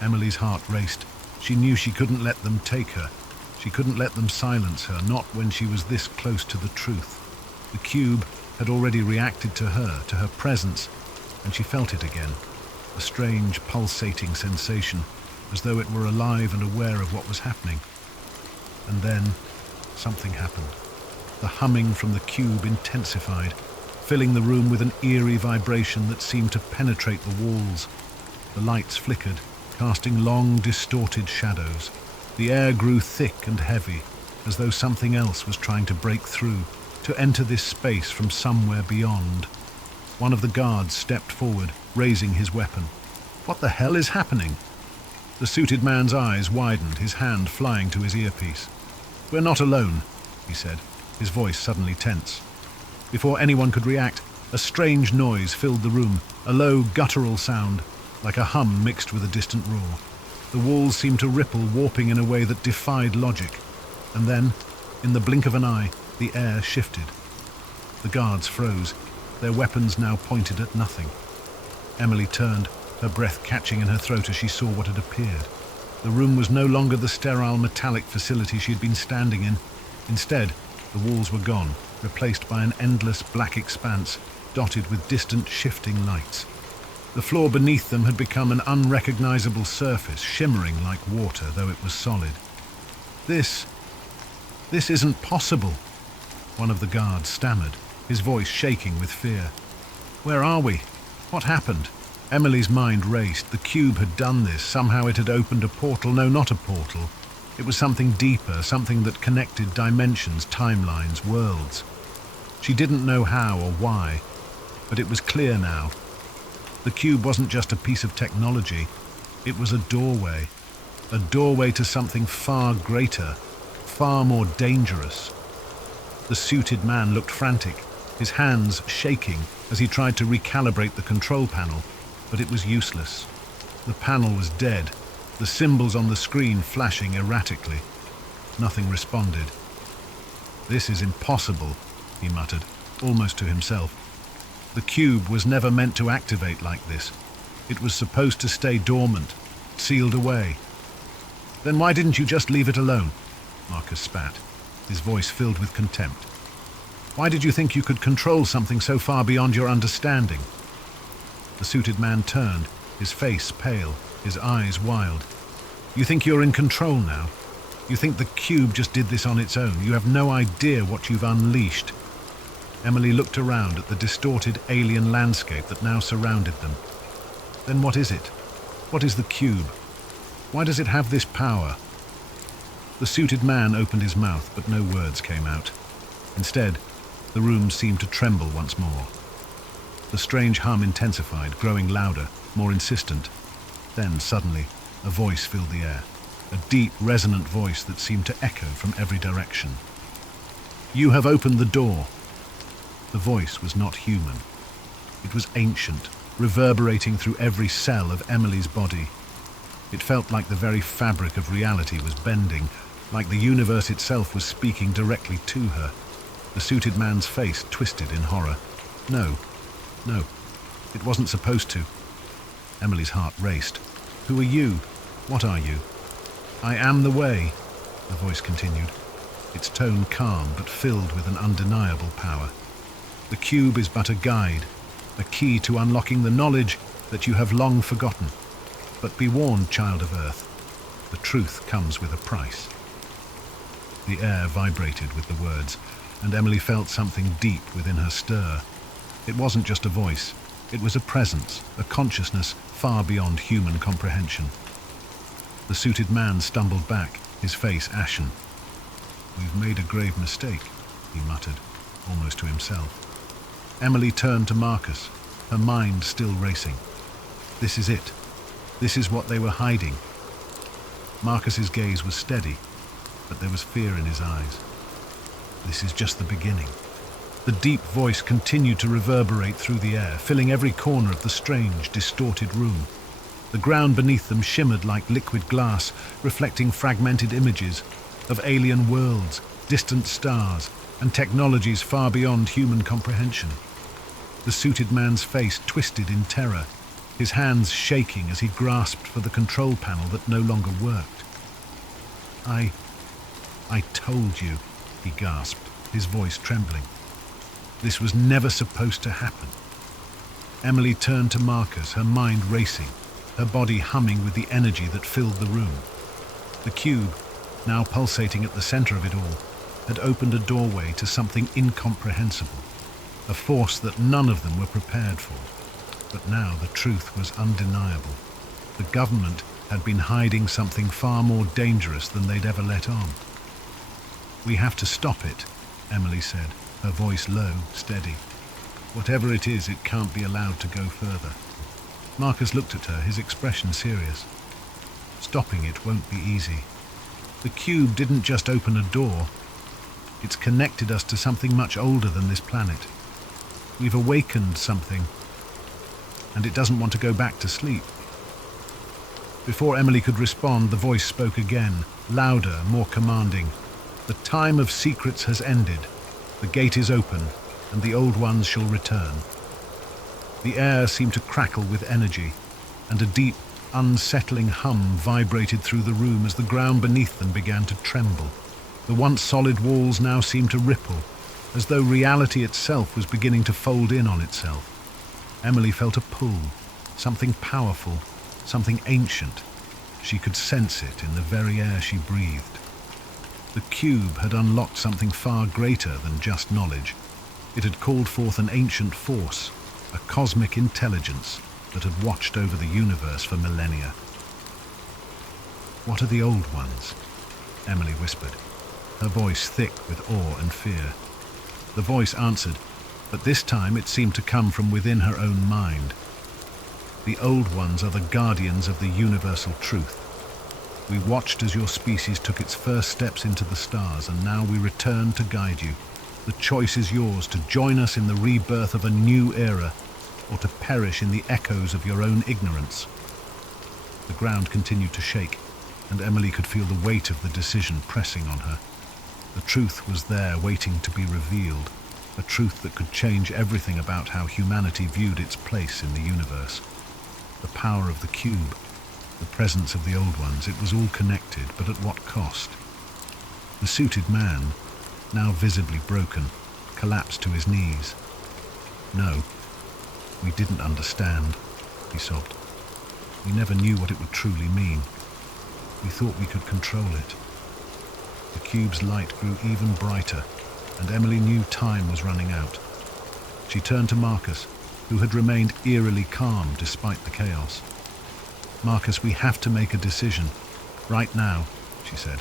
Emily's heart raced. She knew she couldn't let them take her. She couldn't let them silence her, not when she was this close to the truth. The cube had already reacted to her presence, and she felt it again. A strange, pulsating sensation, as though it were alive and aware of what was happening. And then, something happened. The humming from the cube intensified, filling the room with an eerie vibration that seemed to penetrate the walls. The lights flickered, casting long, distorted shadows. The air grew thick and heavy, as though something else was trying to break through, to enter this space from somewhere beyond. One of the guards stepped forward, raising his weapon. What the hell is happening? The suited man's eyes widened, his hand flying to his earpiece. We're not alone, he said, his voice suddenly tense. Before anyone could react, a strange noise filled the room, a low, guttural sound, like a hum mixed with a distant roar. The walls seemed to ripple, warping in a way that defied logic. And then, in the blink of an eye, the air shifted. The guards froze, their weapons now pointed at nothing. Emily turned, her breath catching in her throat as she saw what had appeared. The room was no longer the sterile metallic facility she had been standing in. Instead, the walls were gone, replaced by an endless black expanse, dotted with distant shifting lights. The floor beneath them had become an unrecognizable surface, shimmering like water, though it was solid. This isn't possible, one of the guards stammered, his voice shaking with fear. Where are we? What happened? Emily's mind raced. The cube had done this. Somehow it had opened a portal. No, not a portal. It was something deeper, something that connected dimensions, timelines, worlds. She didn't know how or why, but it was clear now. The cube wasn't just a piece of technology. It was a doorway to something far greater, far more dangerous. The suited man looked frantic, his hands shaking as he tried to recalibrate the control panel, but it was useless. The panel was dead, the symbols on the screen flashing erratically. Nothing responded. This is impossible, he muttered, almost to himself. The cube was never meant to activate like this. It was supposed to stay dormant, sealed away. Then why didn't you just leave it alone? Marcus spat, his voice filled with contempt. Why did you think you could control something so far beyond your understanding? The suited man turned, his face pale, his eyes wild. You think you're in control now? You think the cube just did this on its own? You have no idea what you've unleashed. Emily looked around at the distorted alien landscape that now surrounded them. Then what is it? What is the cube? Why does it have this power? The suited man opened his mouth, but no words came out. Instead, the room seemed to tremble once more. The strange hum intensified, growing louder, more insistent. Then, suddenly, a voice filled the air, a deep, resonant voice that seemed to echo from every direction. You have opened the door. The voice was not human. It was ancient, reverberating through every cell of Emily's body. It felt like the very fabric of reality was bending, like the universe itself was speaking directly to her. The suited man's face twisted in horror. No, it wasn't supposed to. Emily's heart raced. Who are you? What are you? I am the way, the voice continued, its tone calm but filled with an undeniable power. The cube is but a guide, a key to unlocking the knowledge that you have long forgotten. But be warned, child of Earth, the truth comes with a price. The air vibrated with the words, and Emily felt something deep within her stir. It wasn't just a voice, it was a presence, a consciousness far beyond human comprehension. The suited man stumbled back, his face ashen. We've made a grave mistake, he muttered, almost to himself. Emily turned to Marcus, her mind still racing. This is it. This is what they were hiding. Marcus's gaze was steady, but there was fear in his eyes. This is just the beginning. The deep voice continued to reverberate through the air, filling every corner of the strange, distorted room. The ground beneath them shimmered like liquid glass, reflecting fragmented images of alien worlds, distant stars, and technologies far beyond human comprehension. The suited man's face twisted in terror, his hands shaking as he grasped for the control panel that no longer worked. I told you, he gasped, his voice trembling. This was never supposed to happen. Emily turned to Marcus, her mind racing, her body humming with the energy that filled the room. The cube, now pulsating at the center of it all, had opened a doorway to something incomprehensible, a force that none of them were prepared for. But now the truth was undeniable. The government had been hiding something far more dangerous than they'd ever let on. We have to stop it, Emily said, her voice low, steady. Whatever it is, it can't be allowed to go further. Marcus looked at her, his expression serious. Stopping it won't be easy. The cube didn't just open a door. It's connected us to something much older than this planet. We've awakened something, and it doesn't want to go back to sleep. Before Emily could respond, the voice spoke again, louder, more commanding. The time of secrets has ended. The gate is open, and the old ones shall return. The air seemed to crackle with energy, and a deep, unsettling hum vibrated through the room as the ground beneath them began to tremble. The once solid walls now seemed to ripple, as though reality itself was beginning to fold in on itself. Emily felt a pull, something powerful, something ancient. She could sense it in the very air she breathed. The cube had unlocked something far greater than just knowledge. It had called forth an ancient force, a cosmic intelligence that had watched over the universe for millennia. What are the old ones? Emily whispered, her voice thick with awe and fear. The voice answered, but this time it seemed to come from within her own mind. The old ones are the guardians of the universal truth. We watched as your species took its first steps into the stars, and now we return to guide you. The choice is yours, to join us in the rebirth of a new era, or to perish in the echoes of your own ignorance. The ground continued to shake, and Emily could feel the weight of the decision pressing on her. The truth was there, waiting to be revealed, a truth that could change everything about how humanity viewed its place in the universe. The power of the cube, the presence of the old ones, it was all connected, but at what cost? The suited man, now visibly broken, collapsed to his knees. No, we didn't understand, he sobbed. We never knew what it would truly mean. We thought we could control it. The cube's light grew even brighter, and Emily knew time was running out. She turned to Marcus, who had remained eerily calm despite the chaos. Marcus, we have to make a decision. Right now, she said,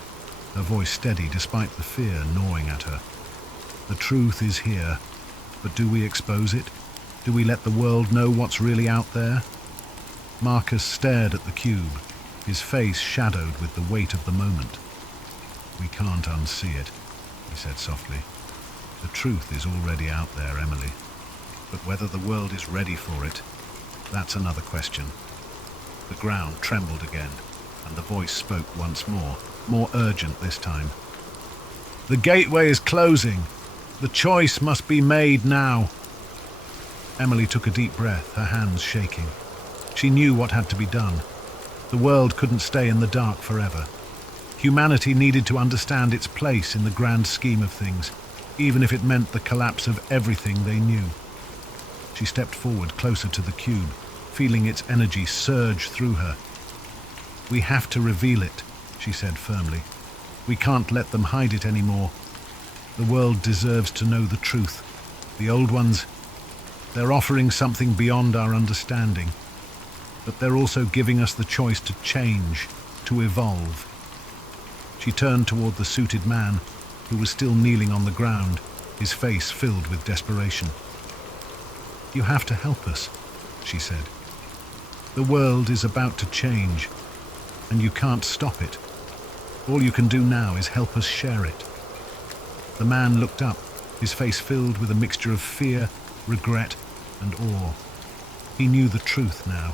her voice steady despite the fear gnawing at her. The truth is here, but do we expose it? Do we let the world know what's really out there? Marcus stared at the cube, his face shadowed with the weight of the moment. We can't unsee it, he said softly. The truth is already out there, Emily. But whether the world is ready for it, that's another question. The ground trembled again, and the voice spoke once more urgent this time. The gateway is closing. The choice must be made now. Emily took a deep breath, her hands shaking. She knew what had to be done. The world couldn't stay in the dark forever. Humanity needed to understand its place in the grand scheme of things, even if it meant the collapse of everything they knew. She stepped forward closer to the cube, feeling its energy surge through her. We have to reveal it, she said firmly. We can't let them hide it anymore. The world deserves to know the truth. The old ones, they're offering something beyond our understanding. But they're also giving us the choice to change, to evolve. She turned toward the suited man, who was still kneeling on the ground, his face filled with desperation. You have to help us, she said. The world is about to change, and you can't stop it. All you can do now is help us share it. The man looked up, his face filled with a mixture of fear, regret, and awe. He knew the truth now,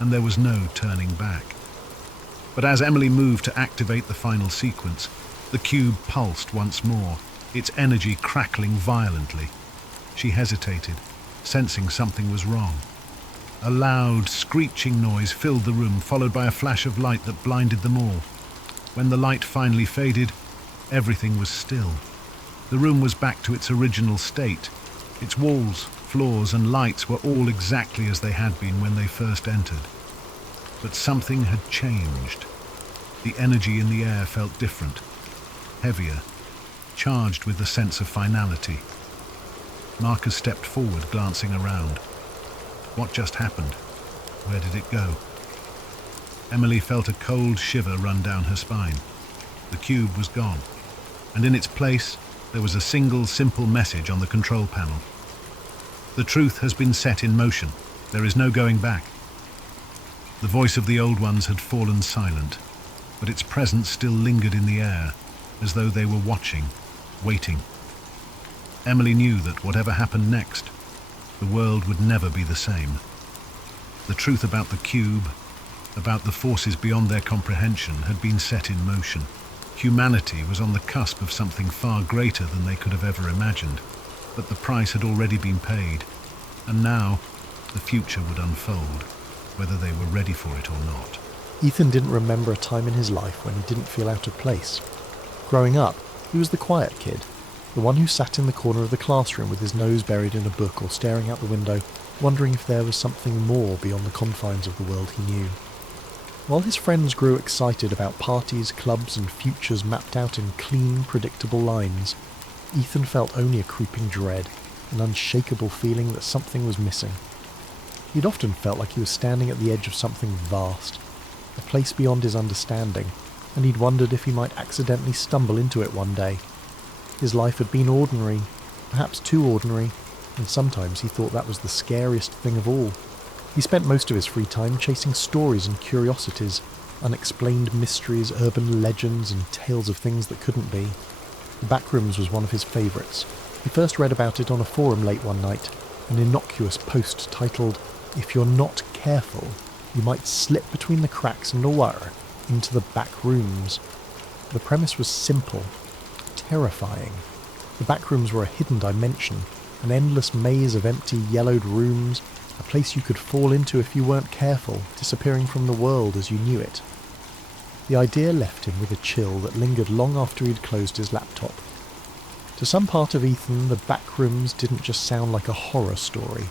and there was no turning back. But as Emily moved to activate the final sequence, the cube pulsed once more, its energy crackling violently. She hesitated, sensing something was wrong. A loud, screeching noise filled the room, followed by a flash of light that blinded them all. When the light finally faded, everything was still. The room was back to its original state. Its walls, floors, and lights were all exactly as they had been when they first entered. But something had changed. The energy in the air felt different, heavier, charged with a sense of finality. Marcus stepped forward, glancing around. What just happened? Where did it go? Emily felt a cold shiver run down her spine. The cube was gone, and in its place, there was a single simple message on the control panel. The truth has been set in motion. There is no going back. The voice of the old ones had fallen silent, but its presence still lingered in the air, as though they were watching, waiting. Emily knew that whatever happened next, the world would never be the same. The truth about the cube, about the forces beyond their comprehension, had been set in motion. Humanity was on the cusp of something far greater than they could have ever imagined, but the price had already been paid, and now the future would unfold, whether they were ready for it or not. Ethan didn't remember a time in his life when he didn't feel out of place. Growing up, he was the quiet kid, the one who sat in the corner of the classroom with his nose buried in a book or staring out the window, wondering if there was something more beyond the confines of the world he knew. While his friends grew excited about parties, clubs, and futures mapped out in clean, predictable lines, Ethan felt only a creeping dread, an unshakable feeling that something was missing. He'd often felt like he was standing at the edge of something vast, a place beyond his understanding, and he'd wondered if he might accidentally stumble into it one day. His life had been ordinary, perhaps too ordinary, and sometimes he thought that was the scariest thing of all. He spent most of his free time chasing stories and curiosities, unexplained mysteries, urban legends, and tales of things that couldn't be. The Backrooms was one of his favourites. He first read about it on a forum late one night, an innocuous post titled, "If you're not careful, you might slip between the cracks and nowhere into the back rooms." The premise was simple, terrifying. The Backrooms were a hidden dimension, an endless maze of empty, yellowed rooms, a place you could fall into if you weren't careful, disappearing from the world as you knew it. The idea left him with a chill that lingered long after he'd closed his laptop. To some part of Ethan, the back rooms didn't just sound like a horror story.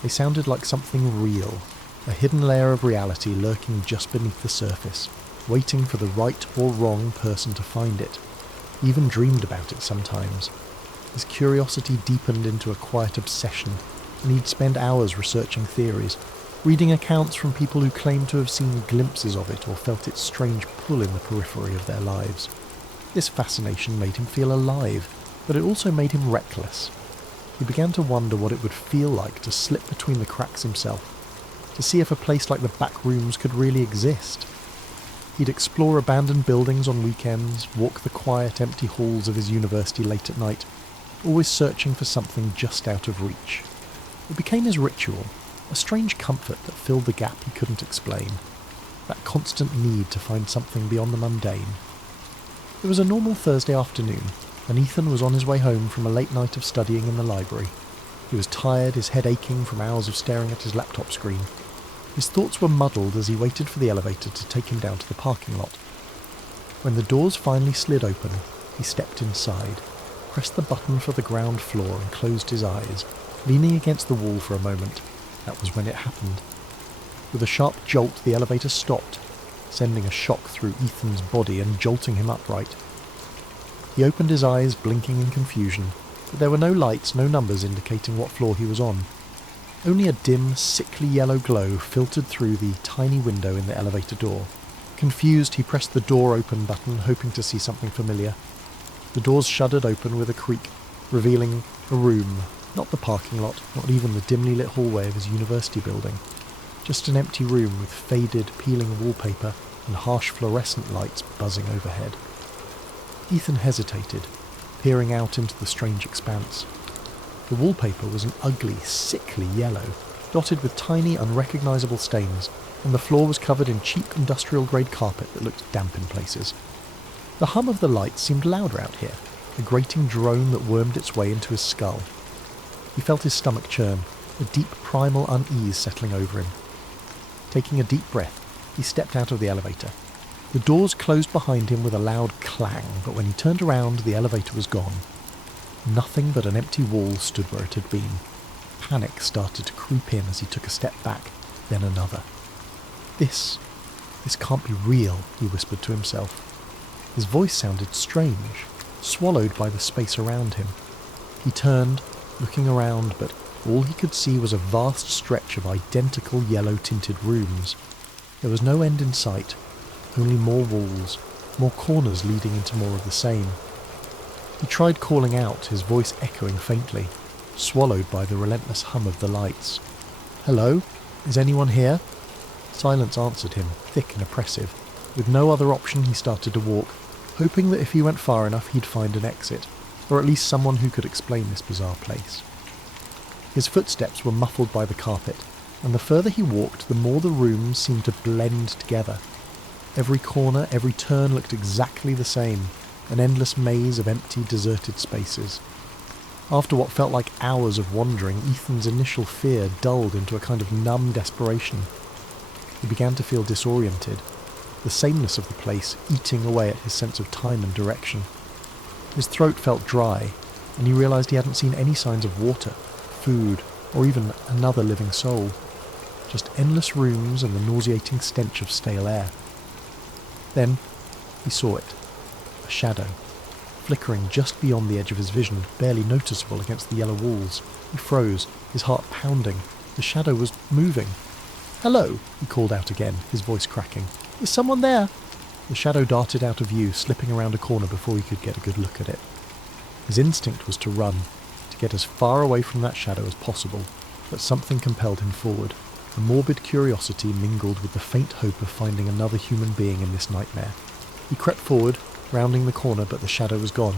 They sounded like something real, a hidden layer of reality lurking just beneath the surface, waiting for the right or wrong person to find it. He even dreamed about it sometimes. His curiosity deepened into a quiet obsession, and he'd spend hours researching theories, reading accounts from people who claimed to have seen glimpses of it or felt its strange pull in the periphery of their lives. This fascination made him feel alive, but it also made him reckless. He began to wonder what it would feel like to slip between the cracks himself, to see if a place like the back rooms could really exist. He'd explore abandoned buildings on weekends, walk the quiet, empty halls of his university late at night, always searching for something just out of reach. It became his ritual, a strange comfort that filled the gap he couldn't explain, that constant need to find something beyond the mundane. It was a normal Thursday afternoon, and Ethan was on his way home from a late night of studying in the library. He was tired, his head aching from hours of staring at his laptop screen. His thoughts were muddled as he waited for the elevator to take him down to the parking lot. When the doors finally slid open, he stepped inside, pressed the button for the ground floor and closed his eyes, leaning against the wall for a moment. That was when it happened. With a sharp jolt, the elevator stopped, sending a shock through Ethan's body and jolting him upright. He opened his eyes, blinking in confusion, but there were no lights, no numbers indicating what floor he was on. Only a dim, sickly yellow glow filtered through the tiny window in the elevator door. Confused, he pressed the door open button, hoping to see something familiar. The doors shuddered open with a creak, revealing a room, not the parking lot, not even the dimly lit hallway of his university building. Just an empty room with faded, peeling wallpaper and harsh fluorescent lights buzzing overhead. Ethan hesitated, peering out into the strange expanse. The wallpaper was an ugly, sickly yellow, dotted with tiny, unrecognisable stains, and the floor was covered in cheap industrial-grade carpet that looked damp in places. The hum of the lights seemed louder out here, a grating drone that wormed its way into his skull. He felt his stomach churn, a deep primal unease settling over him. Taking a deep breath, he stepped out of the elevator. The doors closed behind him with a loud clang, but when he turned around, the elevator was gone. Nothing but an empty wall stood where it had been. Panic started to creep in as he took a step back, then another. This can't be real, he whispered to himself. His voice sounded strange, swallowed by the space around him. He turned, looking around, but all he could see was a vast stretch of identical yellow-tinted rooms. There was no end in sight, only more walls, more corners leading into more of the same. He tried calling out, his voice echoing faintly, swallowed by the relentless hum of the lights. "Hello? Is anyone here?" Silence answered him, thick and oppressive. With no other option, he started to walk, hoping that if he went far enough he'd find an exit, or at least someone who could explain this bizarre place. His footsteps were muffled by the carpet, and the further he walked, the more the rooms seemed to blend together. Every corner, every turn looked exactly the same, an endless maze of empty, deserted spaces. After what felt like hours of wandering, Ethan's initial fear dulled into a kind of numb desperation. He began to feel disoriented, the sameness of the place eating away at his sense of time and direction. His throat felt dry, and he realised he hadn't seen any signs of water, food, or even another living soul. Just endless rooms and the nauseating stench of stale air. Then he saw it. A shadow, flickering just beyond the edge of his vision, barely noticeable against the yellow walls. He froze, his heart pounding. The shadow was moving. "Hello," he called out again, his voice cracking. "Is someone there?" The shadow darted out of view, slipping around a corner before he could get a good look at it. His instinct was to run, to get as far away from that shadow as possible, but something compelled him forward. A morbid curiosity mingled with the faint hope of finding another human being in this nightmare. He crept forward, rounding the corner, but the shadow was gone.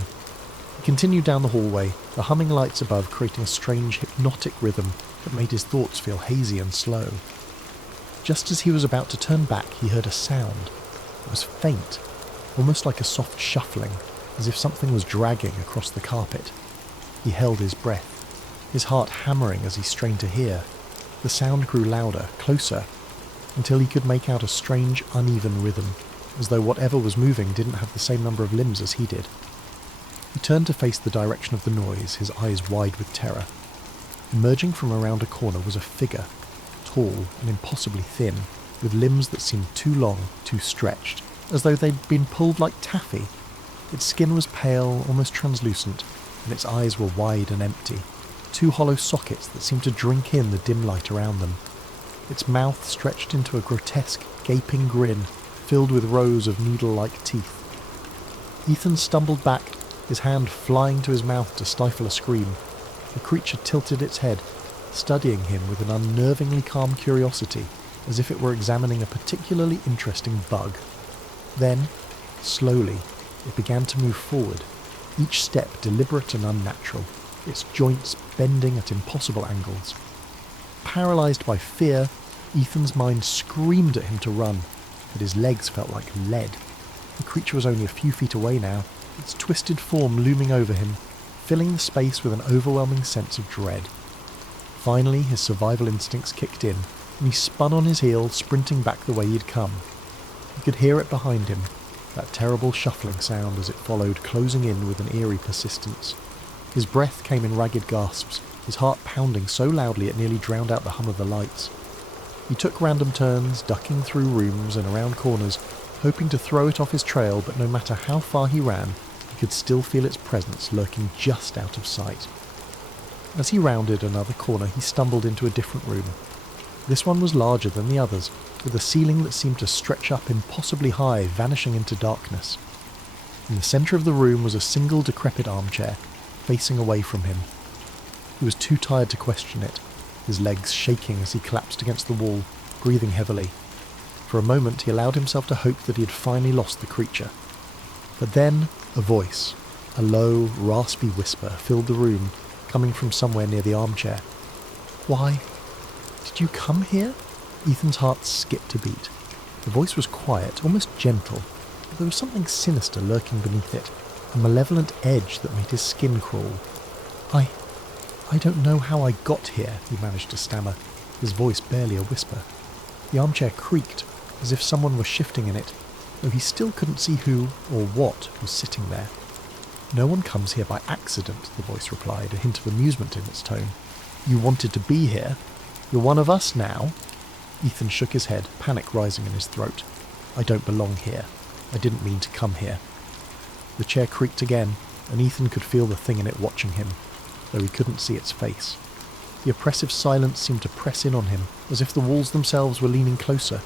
He continued down the hallway, the humming lights above creating a strange hypnotic rhythm that made his thoughts feel hazy and slow. Just as he was about to turn back, he heard a sound. It was faint, almost like a soft shuffling, as if something was dragging across the carpet. He held his breath, his heart hammering as he strained to hear. The sound grew louder, closer, until he could make out a strange, uneven rhythm, as though whatever was moving didn't have the same number of limbs as he did. He turned to face the direction of the noise, his eyes wide with terror. Emerging from around a corner was a figure, tall and impossibly thin, with limbs that seemed too long, too stretched, as though they'd been pulled like taffy. Its skin was pale, almost translucent, and its eyes were wide and empty, two hollow sockets that seemed to drink in the dim light around them. Its mouth stretched into a grotesque, gaping grin, filled with rows of needle-like teeth. Ethan stumbled back, his hand flying to his mouth to stifle a scream. The creature tilted its head, studying him with an unnervingly calm curiosity, as if it were examining a particularly interesting bug. Then, slowly, it began to move forward, each step deliberate and unnatural, its joints bending at impossible angles. Paralysed by fear, Ethan's mind screamed at him to run, but his legs felt like lead. The creature was only a few feet away now, its twisted form looming over him, filling the space with an overwhelming sense of dread. Finally, his survival instincts kicked in, and he spun on his heel, sprinting back the way he'd come. He could hear it behind him, that terrible shuffling sound as it followed, closing in with an eerie persistence. His breath came in ragged gasps, his heart pounding so loudly it nearly drowned out the hum of the lights. He took random turns, ducking through rooms and around corners, hoping to throw it off his trail, but no matter how far he ran, he could still feel its presence lurking just out of sight. As he rounded another corner, he stumbled into a different room. This one was larger than the others, with a ceiling that seemed to stretch up impossibly high, vanishing into darkness. In the centre of the room was a single decrepit armchair, facing away from him. He was too tired to question it, his legs shaking as he collapsed against the wall, breathing heavily. For a moment he allowed himself to hope that he had finally lost the creature. But then a voice, a low, raspy whisper, filled the room, coming from somewhere near the armchair. "Why, did you come here?" Ethan's heart skipped a beat. The voice was quiet, almost gentle, but there was something sinister lurking beneath it, a malevolent edge that made his skin crawl. I don't know how I got here," he managed to stammer, his voice barely a whisper. The armchair creaked, as if someone were shifting in it, though he still couldn't see who or what was sitting there. "No one comes here by accident," the voice replied, a hint of amusement in its tone. "You wanted to be here. You're one of us now." Ethan shook his head, panic rising in his throat. "I don't belong here. I didn't mean to come here." The chair creaked again, and Ethan could feel the thing in it watching him, though he couldn't see its face. The oppressive silence seemed to press in on him, as if the walls themselves were leaning closer,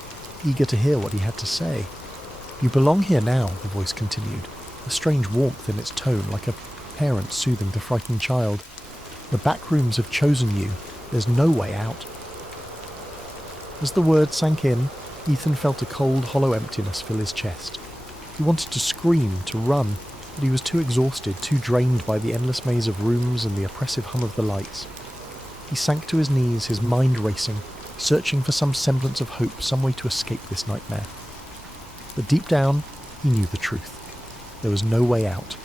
eager to hear what he had to say. "You belong here now," the voice continued, a strange warmth in its tone, like a parent soothing the frightened child. "The back rooms have chosen you. There's no way out." As the words sank in, Ethan felt a cold, hollow emptiness fill his chest. He wanted to scream, to run, but he was too exhausted, too drained by the endless maze of rooms and the oppressive hum of the lights. He sank to his knees, his mind racing, searching for some semblance of hope, some way to escape this nightmare. But deep down, he knew the truth. There was no way out.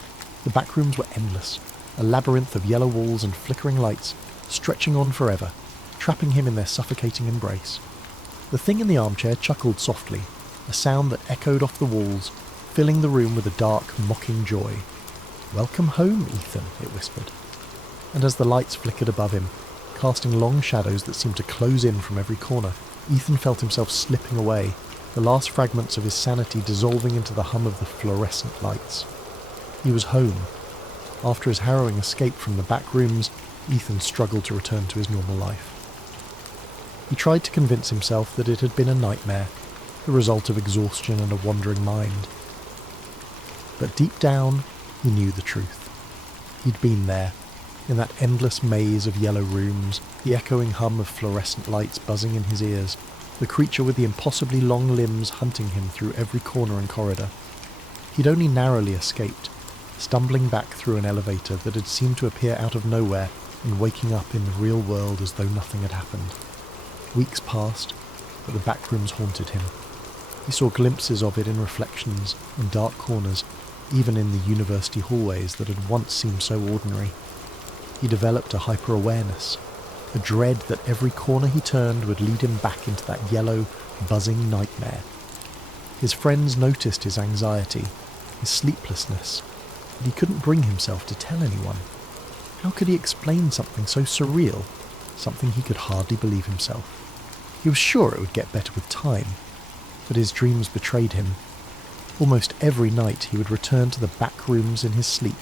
The back rooms were endless, a labyrinth of yellow walls and flickering lights, stretching on forever, trapping him in their suffocating embrace. The thing in the armchair chuckled softly, a sound that echoed off the walls, filling the room with a dark, mocking joy. "Welcome home, Ethan," it whispered. And as the lights flickered above him, casting long shadows that seemed to close in from every corner, Ethan felt himself slipping away, the last fragments of his sanity dissolving into the hum of the fluorescent lights. He was home. After his harrowing escape from the back rooms, Ethan struggled to return to his normal life. He tried to convince himself that it had been a nightmare, the result of exhaustion and a wandering mind. But deep down, he knew the truth. He'd been there, in that endless maze of yellow rooms, the echoing hum of fluorescent lights buzzing in his ears, the creature with the impossibly long limbs hunting him through every corner and corridor. He'd only narrowly escaped, stumbling back through an elevator that had seemed to appear out of nowhere and waking up in the real world as though nothing had happened. Weeks passed, but the back rooms haunted him. He saw glimpses of it in reflections, in dark corners, even in the university hallways that had once seemed so ordinary. He developed a hyper-awareness, a dread that every corner he turned would lead him back into that yellow, buzzing nightmare. His friends noticed his anxiety, his sleeplessness. but he couldn't bring himself to tell anyone. How could he explain something so surreal, something he could hardly believe himself? He was sure it would get better with time, but his dreams betrayed him. Almost every night he would return to the back rooms in his sleep.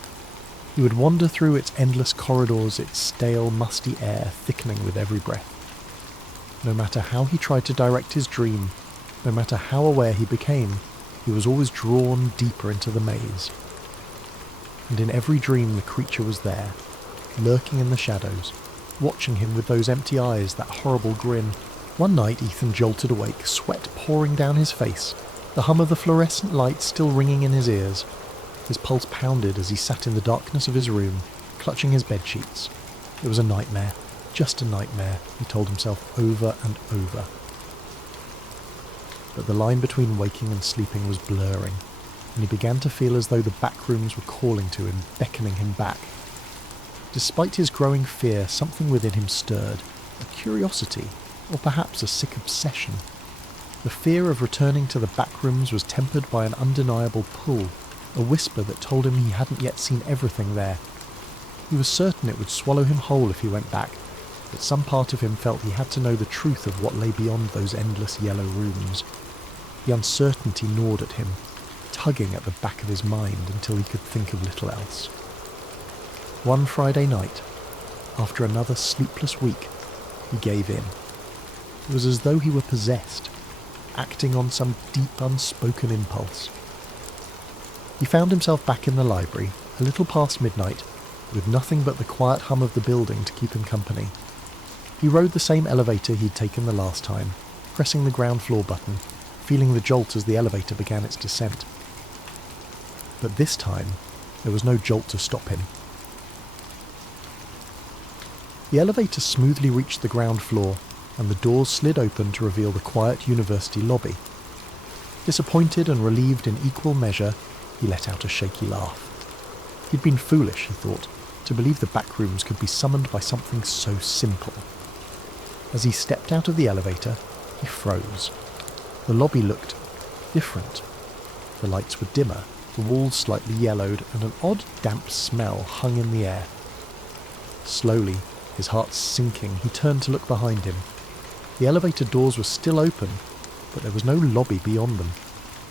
He would wander through its endless corridors, its stale, musty air thickening with every breath. No matter how he tried to direct his dream, no matter how aware he became, he was always drawn deeper into the maze. And in every dream the creature was there, lurking in the shadows, watching him with those empty eyes, that horrible grin. One night Ethan jolted awake, sweat pouring down his face, the hum of the fluorescent lights still ringing in his ears. His pulse pounded as he sat in the darkness of his room, clutching his bedsheets. It was a nightmare, just a nightmare, he told himself over and over. But the line between waking and sleeping was blurring, and he began to feel as though the back rooms were calling to him, beckoning him back. Despite his growing fear, something within him stirred, a curiosity, or perhaps a sick obsession. The fear of returning to the back rooms was tempered by an undeniable pull, a whisper that told him he hadn't yet seen everything there. He was certain it would swallow him whole if he went back, but some part of him felt he had to know the truth of what lay beyond those endless yellow rooms. The uncertainty gnawed at him, tugging at the back of his mind until he could think of little else. One Friday night, after another sleepless week, he gave in. It was as though he were possessed, acting on some deep unspoken impulse. He found himself back in the library, a little past midnight, with nothing but the quiet hum of the building to keep him company. He rode the same elevator he'd taken the last time, pressing the ground floor button, feeling the jolt as the elevator began its descent. But this time, there was no jolt to stop him. The elevator smoothly reached the ground floor, and the doors slid open to reveal the quiet university lobby. Disappointed and relieved in equal measure, he let out a shaky laugh. He'd been foolish, he thought, to believe the back rooms could be summoned by something so simple. As he stepped out of the elevator, he froze. The lobby looked different. The lights were dimmer, the walls slightly yellowed, and an odd damp smell hung in the air. Slowly, his heart sinking, he turned to look behind him. The elevator doors were still open, but there was no lobby beyond them.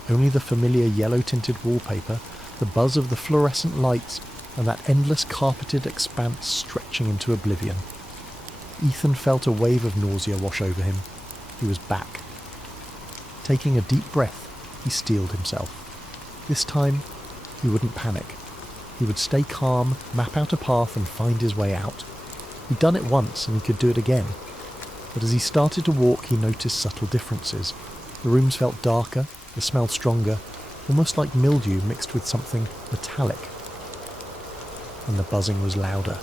Only the familiar yellow-tinted wallpaper, the buzz of the fluorescent lights, and that endless carpeted expanse stretching into oblivion. Ethan felt a wave of nausea wash over him. He was back. Taking a deep breath, he steeled himself. This time, he wouldn't panic. He would stay calm, map out a path, and find his way out. He'd done it once, and he could do it again. But as he started to walk, he noticed subtle differences. The rooms felt darker, the smell stronger, almost like mildew mixed with something metallic. And the buzzing was louder,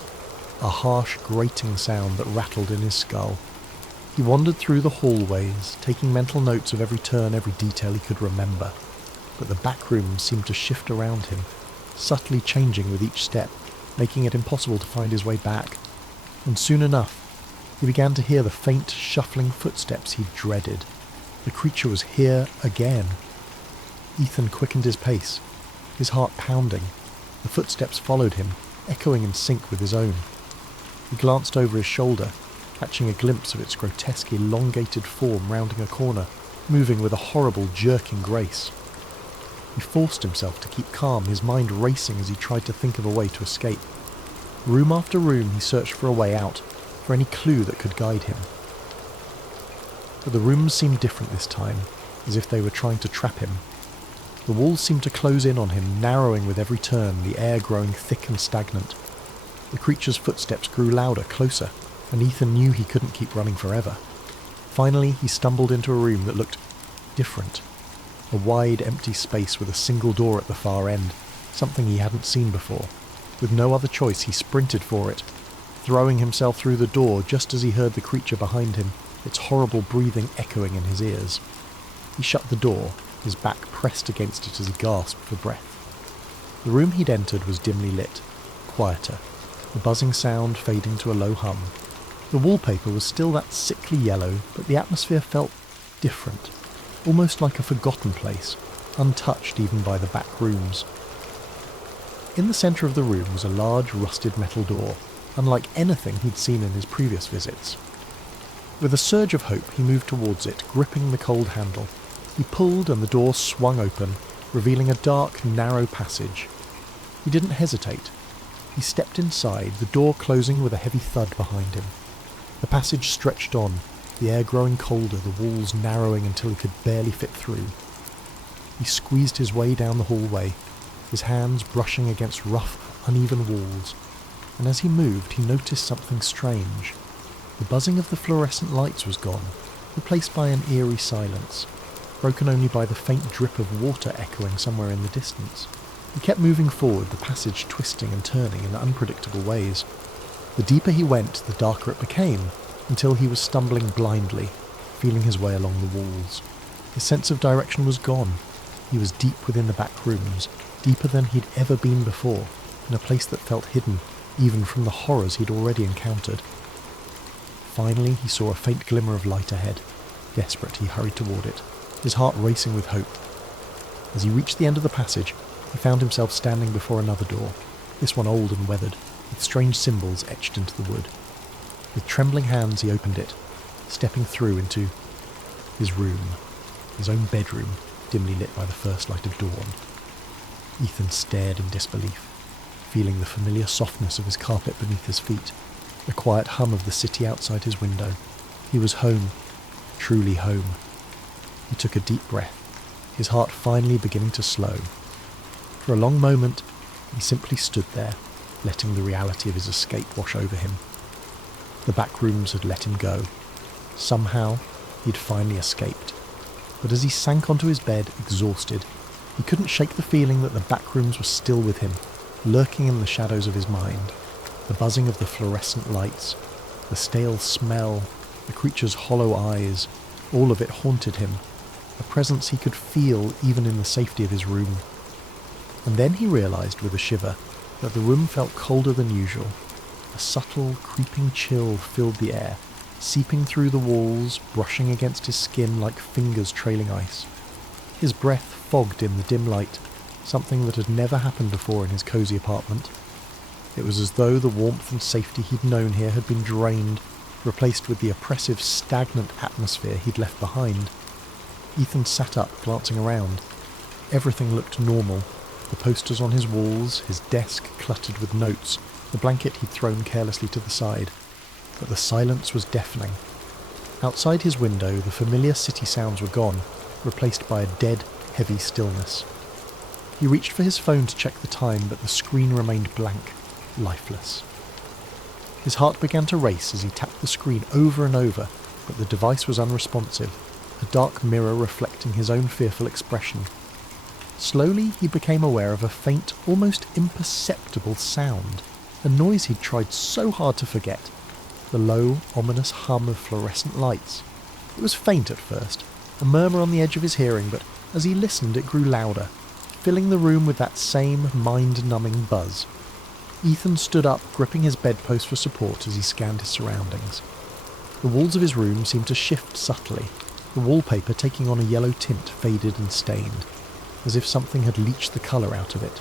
a harsh, grating sound that rattled in his skull. He wandered through the hallways, taking mental notes of every turn, every detail he could remember. But the back rooms seemed to shift around him, subtly changing with each step, making it impossible to find his way back. And soon enough, he began to hear the faint, shuffling footsteps he dreaded. The creature was here again. Ethan quickened his pace, his heart pounding. The footsteps followed him, echoing in sync with his own. He glanced over his shoulder, catching a glimpse of its grotesque, elongated form rounding a corner, moving with a horrible, jerking grace. He forced himself to keep calm, his mind racing as he tried to think of a way to escape. Room after room he searched for a way out, for any clue that could guide him. But the rooms seemed different this time, as if they were trying to trap him. The walls seemed to close in on him, narrowing with every turn, the air growing thick and stagnant. The creature's footsteps grew louder, closer, and Ethan knew he couldn't keep running forever. Finally, he stumbled into a room that looked different. A wide, empty space with a single door at the far end, something he hadn't seen before. With no other choice, he sprinted for it, throwing himself through the door just as he heard the creature behind him, its horrible breathing echoing in his ears. He shut the door, his back pressed against it as he gasped for breath. The room he'd entered was dimly lit, quieter, the buzzing sound fading to a low hum. The wallpaper was still that sickly yellow, but the atmosphere felt different, almost like a forgotten place, untouched even by the back rooms. In the centre of the room was a large rusted metal door, unlike anything he'd seen in his previous visits. With a surge of hope, he moved towards it, gripping the cold handle. He pulled and the door swung open, revealing a dark, narrow passage. He didn't hesitate. He stepped inside, the door closing with a heavy thud behind him. The passage stretched on, the air growing colder, the walls narrowing until he could barely fit through. He squeezed his way down the hallway, his hands brushing against rough, uneven walls, and as he moved he noticed something strange. The buzzing of the fluorescent lights was gone, replaced by an eerie silence, broken only by the faint drip of water echoing somewhere in the distance. He kept moving forward, the passage twisting and turning in unpredictable ways. The deeper he went, the darker it became, until he was stumbling blindly, feeling his way along the walls. His sense of direction was gone. He was deep within the back rooms, deeper than he'd ever been before, in a place that felt hidden, even from the horrors he'd already encountered. Finally, he saw a faint glimmer of light ahead. Desperate, he hurried toward it, his heart racing with hope. As he reached the end of the passage, he found himself standing before another door, this one old and weathered, with strange symbols etched into the wood. With trembling hands he opened it, stepping through into his room, his own bedroom, dimly lit by the first light of dawn. Ethan stared in disbelief, feeling the familiar softness of his carpet beneath his feet, the quiet hum of the city outside his window. He was home, truly home. He took a deep breath, his heart finally beginning to slow. For a long moment, he simply stood there, letting the reality of his escape wash over him. The back rooms had let him go. Somehow, he'd finally escaped. But as he sank onto his bed, exhausted, he couldn't shake the feeling that the back rooms were still with him, lurking in the shadows of his mind. The buzzing of the fluorescent lights, the stale smell, the creature's hollow eyes, all of it haunted him, a presence he could feel even in the safety of his room. And then he realised with a shiver that the room felt colder than usual. A subtle, creeping chill filled the air, seeping through the walls, brushing against his skin like fingers trailing ice. His breath fogged in the dim light, something that had never happened before in his cosy apartment. It was as though the warmth and safety he'd known here had been drained, replaced with the oppressive, stagnant atmosphere he'd left behind. Ethan sat up, glancing around. Everything looked normal. The posters on his walls, his desk cluttered with notes, the blanket he'd thrown carelessly to the side. But the silence was deafening. Outside his window, the familiar city sounds were gone, replaced by a dead, heavy stillness. He reached for his phone to check the time, but the screen remained blank, lifeless. His heart began to race as he tapped the screen over and over, but the device was unresponsive, a dark mirror reflecting his own fearful expression. Slowly, he became aware of a faint, almost imperceptible sound, a noise he'd tried so hard to forget. The low, ominous hum of fluorescent lights. It was faint at first, a murmur on the edge of his hearing, but as he listened it grew louder, filling the room with that same mind-numbing buzz. Ethan stood up, gripping his bedpost for support as he scanned his surroundings. The walls of his room seemed to shift subtly, the wallpaper taking on a yellow tint, faded and stained, as if something had leached the colour out of it.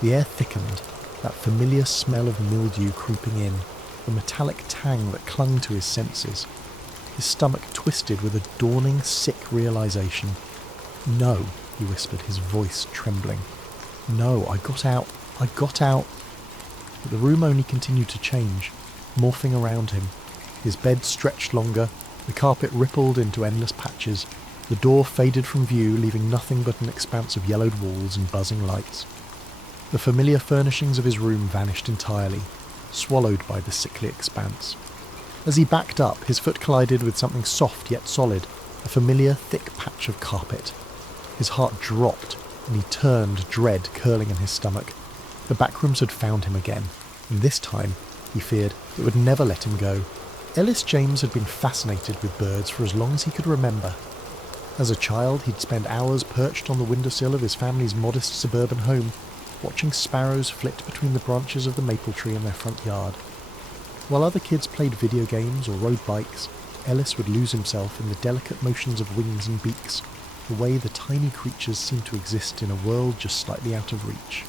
The air thickened, that familiar smell of mildew creeping in, the metallic tang that clung to his senses. His stomach twisted with a dawning, sick realisation. "No," he whispered, his voice trembling. "No, I got out. But the room only continued to change, morphing around him. His bed stretched longer, the carpet rippled into endless patches, the door faded from view, leaving nothing but an expanse of yellowed walls and buzzing lights. The familiar furnishings of his room vanished entirely, swallowed by the sickly expanse. As he backed up, his foot collided with something soft yet solid, a familiar thick patch of carpet. His heart dropped, and he turned, dread curling in his stomach. The backrooms had found him again, and this time, he feared, it would never let him go. Ellis James had been fascinated with birds for as long as he could remember. As a child, he'd spend hours perched on the windowsill of his family's modest suburban home, watching sparrows flit between the branches of the maple tree in their front yard. While other kids played video games or rode bikes, Ellis would lose himself in the delicate motions of wings and beaks, the way the tiny creatures seemed to exist in a world just slightly out of reach.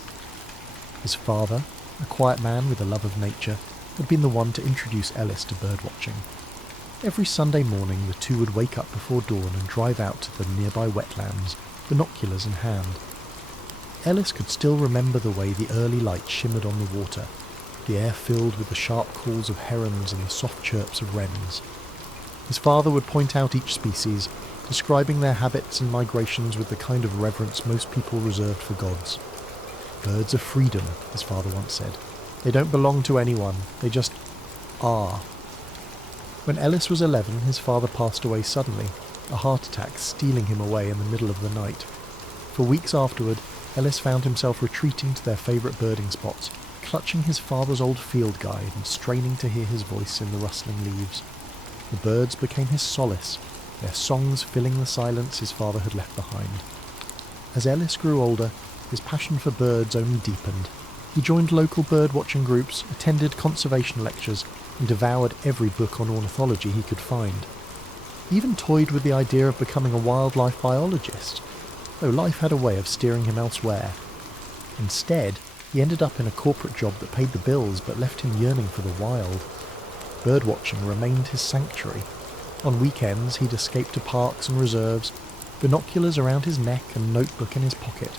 His father, a quiet man with a love of nature, had been the one to introduce Ellis to birdwatching. Every Sunday morning the two would wake up before dawn and drive out to the nearby wetlands, binoculars in hand. Ellis could still remember the way the early light shimmered on the water, the air filled with the sharp calls of herons and the soft chirps of wrens. His father would point out each species, describing their habits and migrations with the kind of reverence most people reserved for gods. "Birds of freedom," his father once said. "They don't belong to anyone, they just are." When Ellis was 11, his father passed away suddenly, a heart attack stealing him away in the middle of the night. For weeks afterward, Ellis found himself retreating to their favourite birding spots, clutching his father's old field guide and straining to hear his voice in the rustling leaves. The birds became his solace, their songs filling the silence his father had left behind. As Ellis grew older, his passion for birds only deepened. He joined local bird-watching groups, attended conservation lectures, and devoured every book on ornithology he could find. He even toyed with the idea of becoming a wildlife biologist, though life had a way of steering him elsewhere. Instead, he ended up in a corporate job that paid the bills but left him yearning for the wild. Birdwatching remained his sanctuary. On weekends he'd escape to parks and reserves, binoculars around his neck and notebook in his pocket.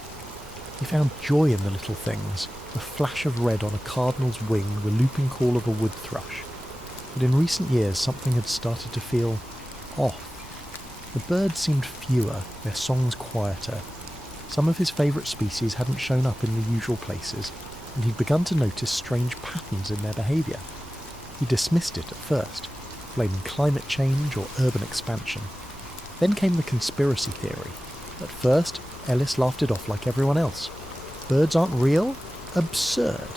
He found joy in the little things, the flash of red on a cardinal's wing, the looping call of a wood thrush. But in recent years something had started to feel off. The birds seemed fewer, their songs quieter. Some of his favourite species hadn't shown up in the usual places, and he'd begun to notice strange patterns in their behaviour. He dismissed it at first, blaming climate change or urban expansion. Then came the conspiracy theory. At first, Ellis laughed it off like everyone else. Birds aren't real? Absurd.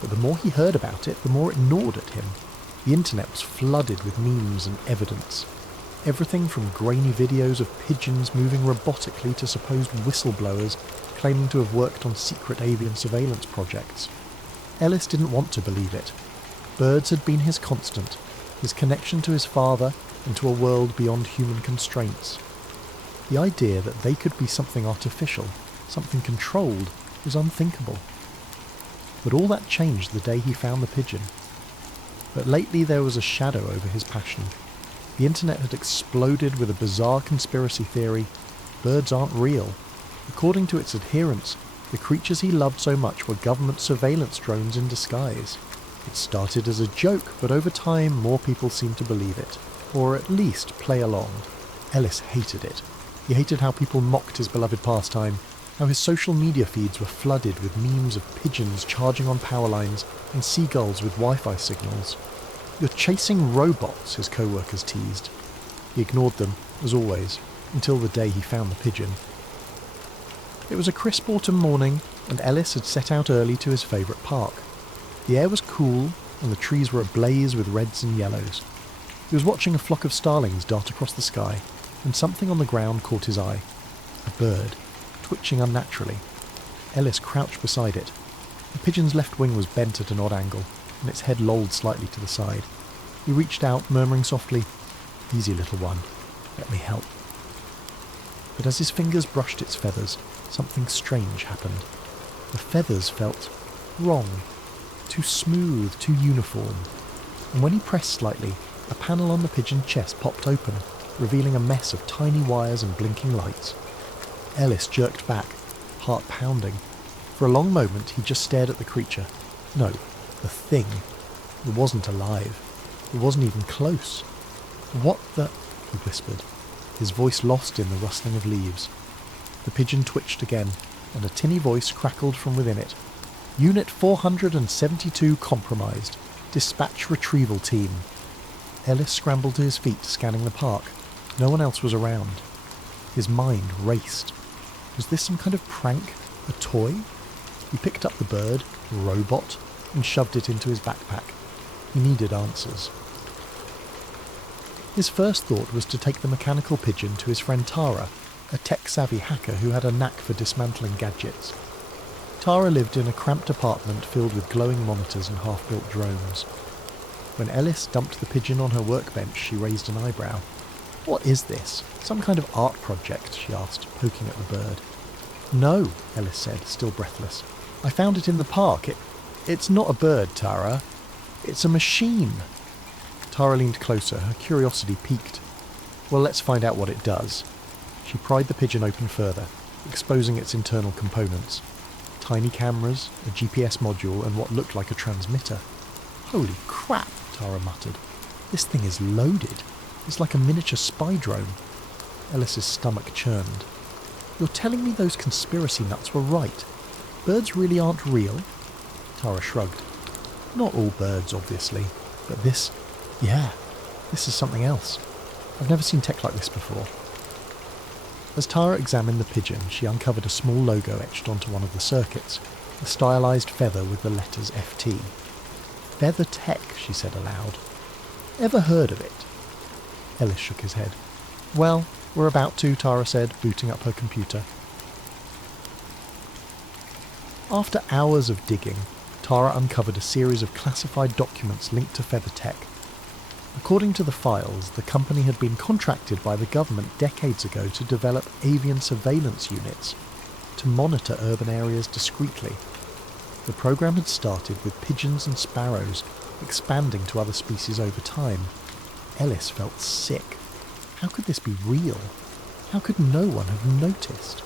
But the more he heard about it, the more it gnawed at him. The internet was flooded with memes and evidence. Everything from grainy videos of pigeons moving robotically to supposed whistleblowers claiming to have worked on secret avian surveillance projects. Ellis didn't want to believe it. Birds had been his constant, his connection to his father and to a world beyond human constraints. The idea that they could be something artificial, something controlled, was unthinkable. But all that changed the day he found the pigeon. But lately there was a shadow over his passion. The internet had exploded with a bizarre conspiracy theory: birds aren't real. According to its adherents, the creatures he loved so much were government surveillance drones in disguise. It started as a joke, but over time more people seemed to believe it, or at least play along. Ellis hated it. He hated how people mocked his beloved pastime, how his social media feeds were flooded with memes of pigeons charging on power lines and seagulls with Wi-Fi signals. "You're chasing robots," his co-workers teased. He ignored them, as always, until the day he found the pigeon. It was a crisp autumn morning, and Ellis had set out early to his favourite park. The air was cool, and the trees were ablaze with reds and yellows. He was watching a flock of starlings dart across the sky, and something on the ground caught his eye. A bird, twitching unnaturally. Ellis crouched beside it. The pigeon's left wing was bent at an odd angle, and its head lolled slightly to the side. He reached out, murmuring softly, "Easy, little one. Let me help." But as his fingers brushed its feathers, something strange happened. The feathers felt wrong. Too smooth, too uniform. And when he pressed slightly, a panel on the pigeon's chest popped open, revealing a mess of tiny wires and blinking lights. Ellis jerked back, heart pounding. For a long moment he just stared at the creature. No, the thing. It wasn't alive. It wasn't even close. "What the—" he whispered, his voice lost in the rustling of leaves. The pigeon twitched again, and a tinny voice crackled from within it. "Unit 472 compromised. Dispatch retrieval team." Ellis scrambled to his feet, scanning the park. No one else was around. His mind raced. Was this some kind of prank? A toy? He picked up the bird, robot, and shoved it into his backpack. He needed answers. His first thought was to take the mechanical pigeon to his friend Tara, a tech-savvy hacker who had a knack for dismantling gadgets. Tara lived in a cramped apartment filled with glowing monitors and half-built drones. When Ellis dumped the pigeon on her workbench, she raised an eyebrow. "What is this? Some kind of art project?" she asked, poking at the bird. "No," Ellis said, still breathless. I found it in the park. It's not a bird, Tara. It's a machine. Tara leaned closer, her curiosity piqued. Well, let's find out what it does. She pried the pigeon open further, exposing its internal components. Tiny cameras, a GPS module, and what looked like a transmitter. Holy crap, Tara muttered. This thing is loaded. It's like a miniature spy drone. Ellis's stomach churned. You're telling me those conspiracy nuts were right? Birds really aren't real? Tara shrugged. Not all birds, obviously, but this is something else. I've never seen tech like this before. As Tara examined the pigeon, she uncovered a small logo etched onto one of the circuits, a stylized feather with the letters FT. Feather Tech, she said aloud. Ever heard of it? Ellis shook his head. Well, we're about to, Tara said, booting up her computer. After hours of digging, Tara uncovered a series of classified documents linked to Feather Tech. According to the files, the company had been contracted by the government decades ago to develop avian surveillance units to monitor urban areas discreetly. The program had started with pigeons and sparrows, expanding to other species over time. Ellis felt sick. How could this be real? How could no one have noticed?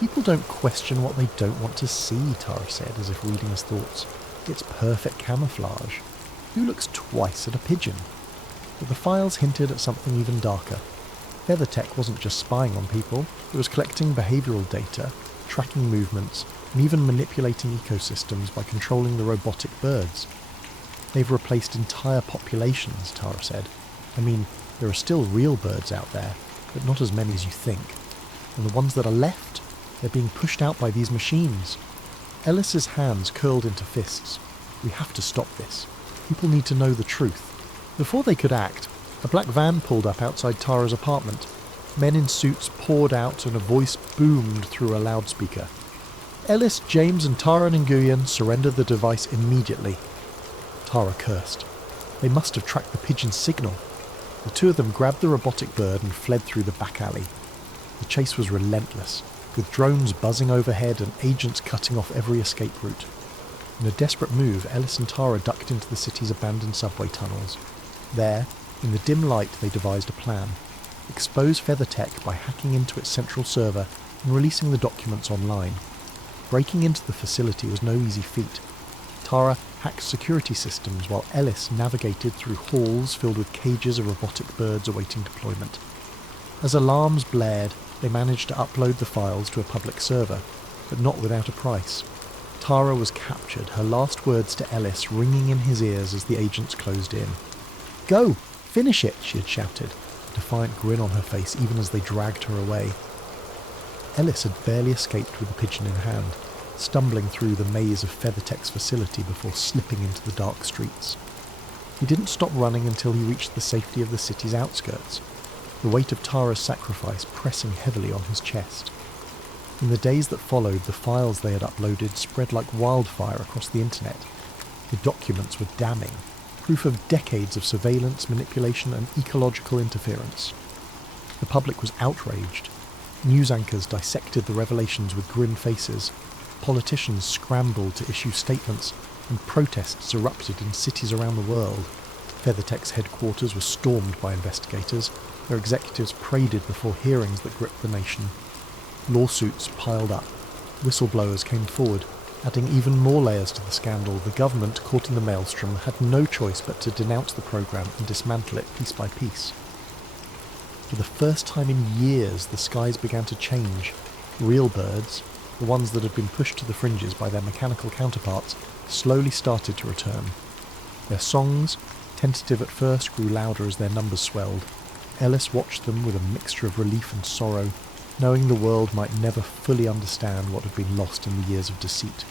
People don't question what they don't want to see, Tara said, as if reading his thoughts. It's perfect camouflage. Who looks twice at a pigeon? But the files hinted at something even darker. FeatherTech wasn't just spying on people, it was collecting behavioural data, tracking movements, and even manipulating ecosystems by controlling the robotic birds. They've replaced entire populations, Tara said. I mean, there are still real birds out there, but not as many as you think. And the ones that are left, they're being pushed out by these machines. Ellis's hands curled into fists. We have to stop this. People need to know the truth. Before they could act, a black van pulled up outside Tara's apartment. Men in suits poured out and a voice boomed through a loudspeaker. Ellis, James and Tara Nguyen surrender the device immediately. Tara cursed. They must have tracked the pigeon's signal. The two of them grabbed the robotic bird and fled through the back alley. The chase was relentless, with drones buzzing overhead and agents cutting off every escape route. In a desperate move, Ellis and Tara ducked into the city's abandoned subway tunnels. There, in the dim light, they devised a plan. Expose FeatherTech by hacking into its central server and releasing the documents online. Breaking into the facility was no easy feat. Tara hacked security systems while Ellis navigated through halls filled with cages of robotic birds awaiting deployment. As alarms blared, they managed to upload the files to a public server, but not without a price. Tara was captured, her last words to Ellis ringing in his ears as the agents closed in. Go! Finish it! She had shouted, a defiant grin on her face even as they dragged her away. Ellis had barely escaped with the pigeon in hand, stumbling through the maze of FeatherTech's facility before slipping into the dark streets. He didn't stop running until he reached the safety of the city's outskirts, the weight of Tara's sacrifice pressing heavily on his chest. In the days that followed, the files they had uploaded spread like wildfire across the internet. The documents were damning, proof of decades of surveillance, manipulation and ecological interference. The public was outraged. News anchors dissected the revelations with grim faces. Politicians scrambled to issue statements, and protests erupted in cities around the world. FeatherTech's headquarters were stormed by investigators. Their executives paraded before hearings that gripped the nation. Lawsuits piled up. Whistleblowers came forward, adding even more layers to the scandal. The government, caught in the maelstrom, had no choice but to denounce the program and dismantle it piece by piece. For the first time in years, the skies began to change. Real birds, the ones that had been pushed to the fringes by their mechanical counterparts, slowly started to return. Their songs, tentative at first, grew louder as their numbers swelled. Ellis watched them with a mixture of relief and sorrow, knowing the world might never fully understand what had been lost in the years of deceit.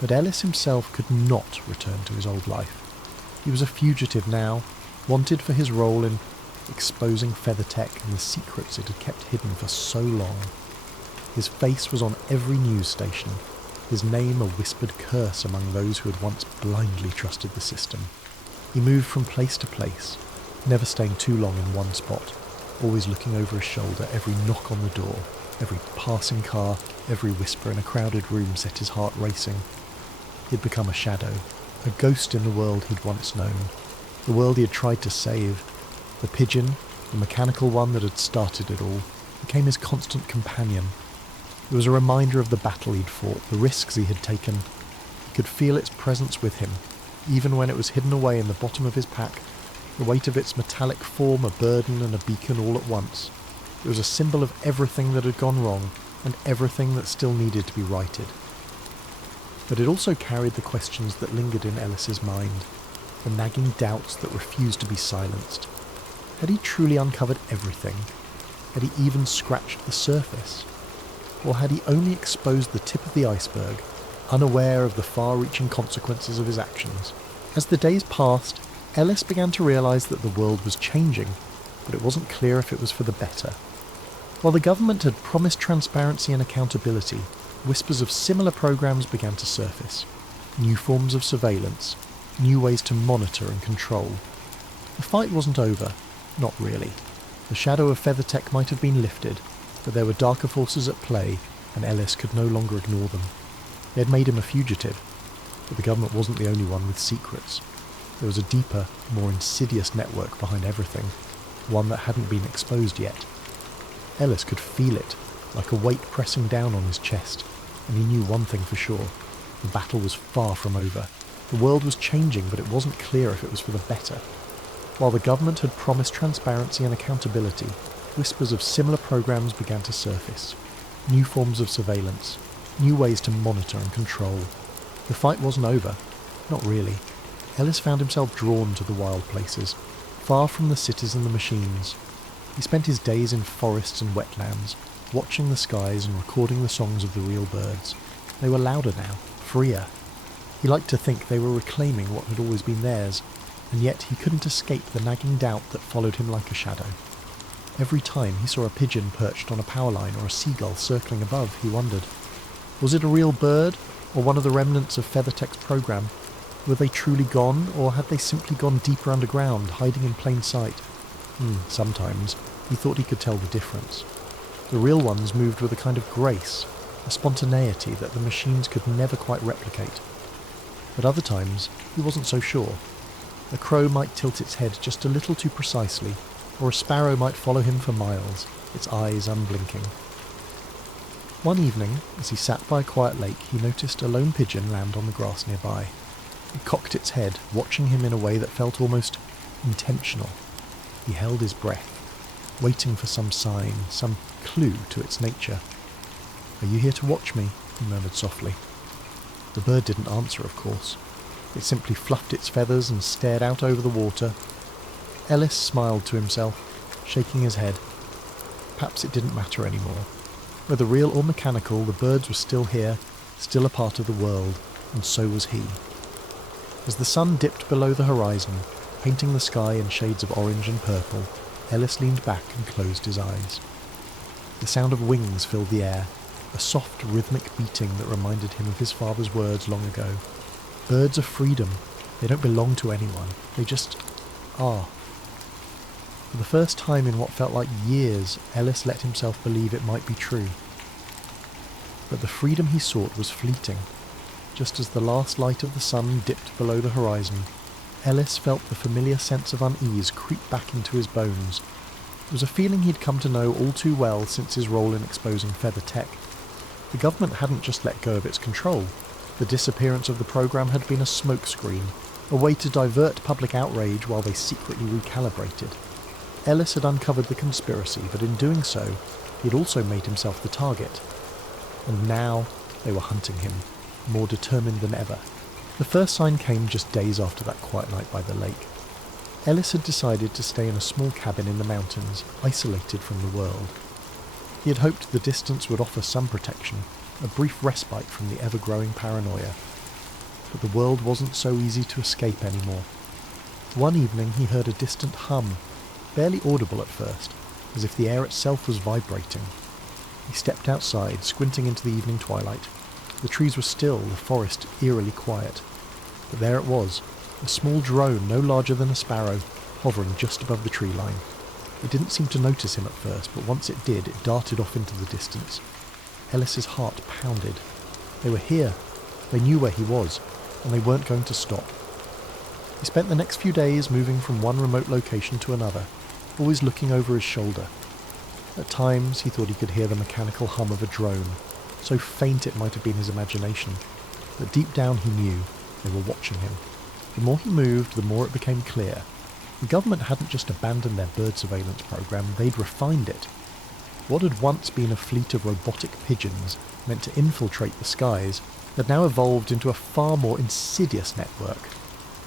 But Ellis himself could not return to his old life. He was a fugitive now, wanted for his role in exposing FeatherTech and the secrets it had kept hidden for so long. His face was on every news station, his name a whispered curse among those who had once blindly trusted the system. He moved from place to place, never staying too long in one spot, always looking over his shoulder every knock on the door, Every passing car, every whisper in a crowded room set his heart racing. He'd become a shadow, a ghost in the world he'd once known, the world he had tried to save. The pigeon, the mechanical one that had started it all, became his constant companion. It was a reminder of the battle he'd fought, the risks he had taken. He could feel its presence with him, even when it was hidden away in the bottom of his pack, the weight of its metallic form a burden and a beacon all at once. It was a symbol of everything that had gone wrong and everything that still needed to be righted. But it also carried the questions that lingered in Ellis's mind, the nagging doubts that refused to be silenced. Had he truly uncovered everything? Had he even scratched the surface? Or had he only exposed the tip of the iceberg, unaware of the far-reaching consequences of his actions? As the days passed, Ellis began to realise that the world was changing, but it wasn't clear if it was for the better. While the government had promised transparency and accountability, whispers of similar programs began to surface. New forms of surveillance, new ways to monitor and control. The fight wasn't over, not really. The shadow of Feathertech might have been lifted, but there were darker forces at play, and Ellis could no longer ignore them. They had made him a fugitive, but the government wasn't the only one with secrets. There was a deeper, more insidious network behind everything, one that hadn't been exposed yet. Ellis could feel it, like a weight pressing down on his chest, and he knew one thing for sure. The battle was far from over. The world was changing, but it wasn't clear if it was for the better. While the government had promised transparency and accountability, whispers of similar programs began to surface. New forms of surveillance, new ways to monitor and control. The fight wasn't over. Not really. Ellis found himself drawn to the wild places, far from the cities and the machines. He spent his days in forests and wetlands, watching the skies and recording the songs of the real birds. They were louder now, freer. He liked to think they were reclaiming what had always been theirs, and yet he couldn't escape the nagging doubt that followed him like a shadow. Every time he saw a pigeon perched on a power line or a seagull circling above, he wondered, was it a real bird, or one of the remnants of Feathertech's program? Were they truly gone, or had they simply gone deeper underground, hiding in plain sight? Sometimes he thought he could tell the difference. The real ones moved with a kind of grace, a spontaneity that the machines could never quite replicate. But other times, he wasn't so sure. A crow might tilt its head just a little too precisely, or a sparrow might follow him for miles, its eyes unblinking. One evening, as he sat by a quiet lake, he noticed a lone pigeon land on the grass nearby. It cocked its head, watching him in a way that felt almost intentional. He held his breath, waiting for some sign, some clue to its nature. "Are you here to watch me?" he murmured softly. The bird didn't answer, of course. It simply fluffed its feathers and stared out over the water. Ellis smiled to himself, shaking his head. Perhaps it didn't matter anymore. Whether real or mechanical, the birds were still here, still a part of the world, and so was he. As the sun dipped below the horizon, painting the sky in shades of orange and purple, Ellis leaned back and closed his eyes. The sound of wings filled the air, a soft rhythmic beating that reminded him of his father's words long ago. Birds are freedom. They don't belong to anyone. They just are. For the first time in what felt like years, Ellis let himself believe it might be true. But the freedom he sought was fleeting. Just as the last light of the sun dipped below the horizon, Ellis felt the familiar sense of unease creep back into his bones. It was a feeling he'd come to know all too well since his role in exposing Feathertech. The government hadn't just let go of its control. The disappearance of the program had been a smokescreen, a way to divert public outrage while they secretly recalibrated. Ellis had uncovered the conspiracy, but in doing so, he had also made himself the target. And now they were hunting him, more determined than ever. The first sign came just days after that quiet night by the lake. Ellis had decided to stay in a small cabin in the mountains, isolated from the world. He had hoped the distance would offer some protection, a brief respite from the ever-growing paranoia. But the world wasn't so easy to escape anymore. One evening he heard a distant hum, barely audible at first, as if the air itself was vibrating. He stepped outside, squinting into the evening twilight. The trees were still, the forest eerily quiet. But there it was, a small drone no larger than a sparrow, hovering just above the tree line. It didn't seem to notice him at first, but once it did, it darted off into the distance. Ellis's heart pounded. They were here. They knew where he was, and they weren't going to stop. He spent the next few days moving from one remote location to another, always looking over his shoulder. At times, he thought he could hear the mechanical hum of a drone, so faint it might have been his imagination, but deep down he knew they were watching him. The more he moved, the more it became clear. The government hadn't just abandoned their bird surveillance program, they'd refined it. What had once been a fleet of robotic pigeons meant to infiltrate the skies had now evolved into a far more insidious network.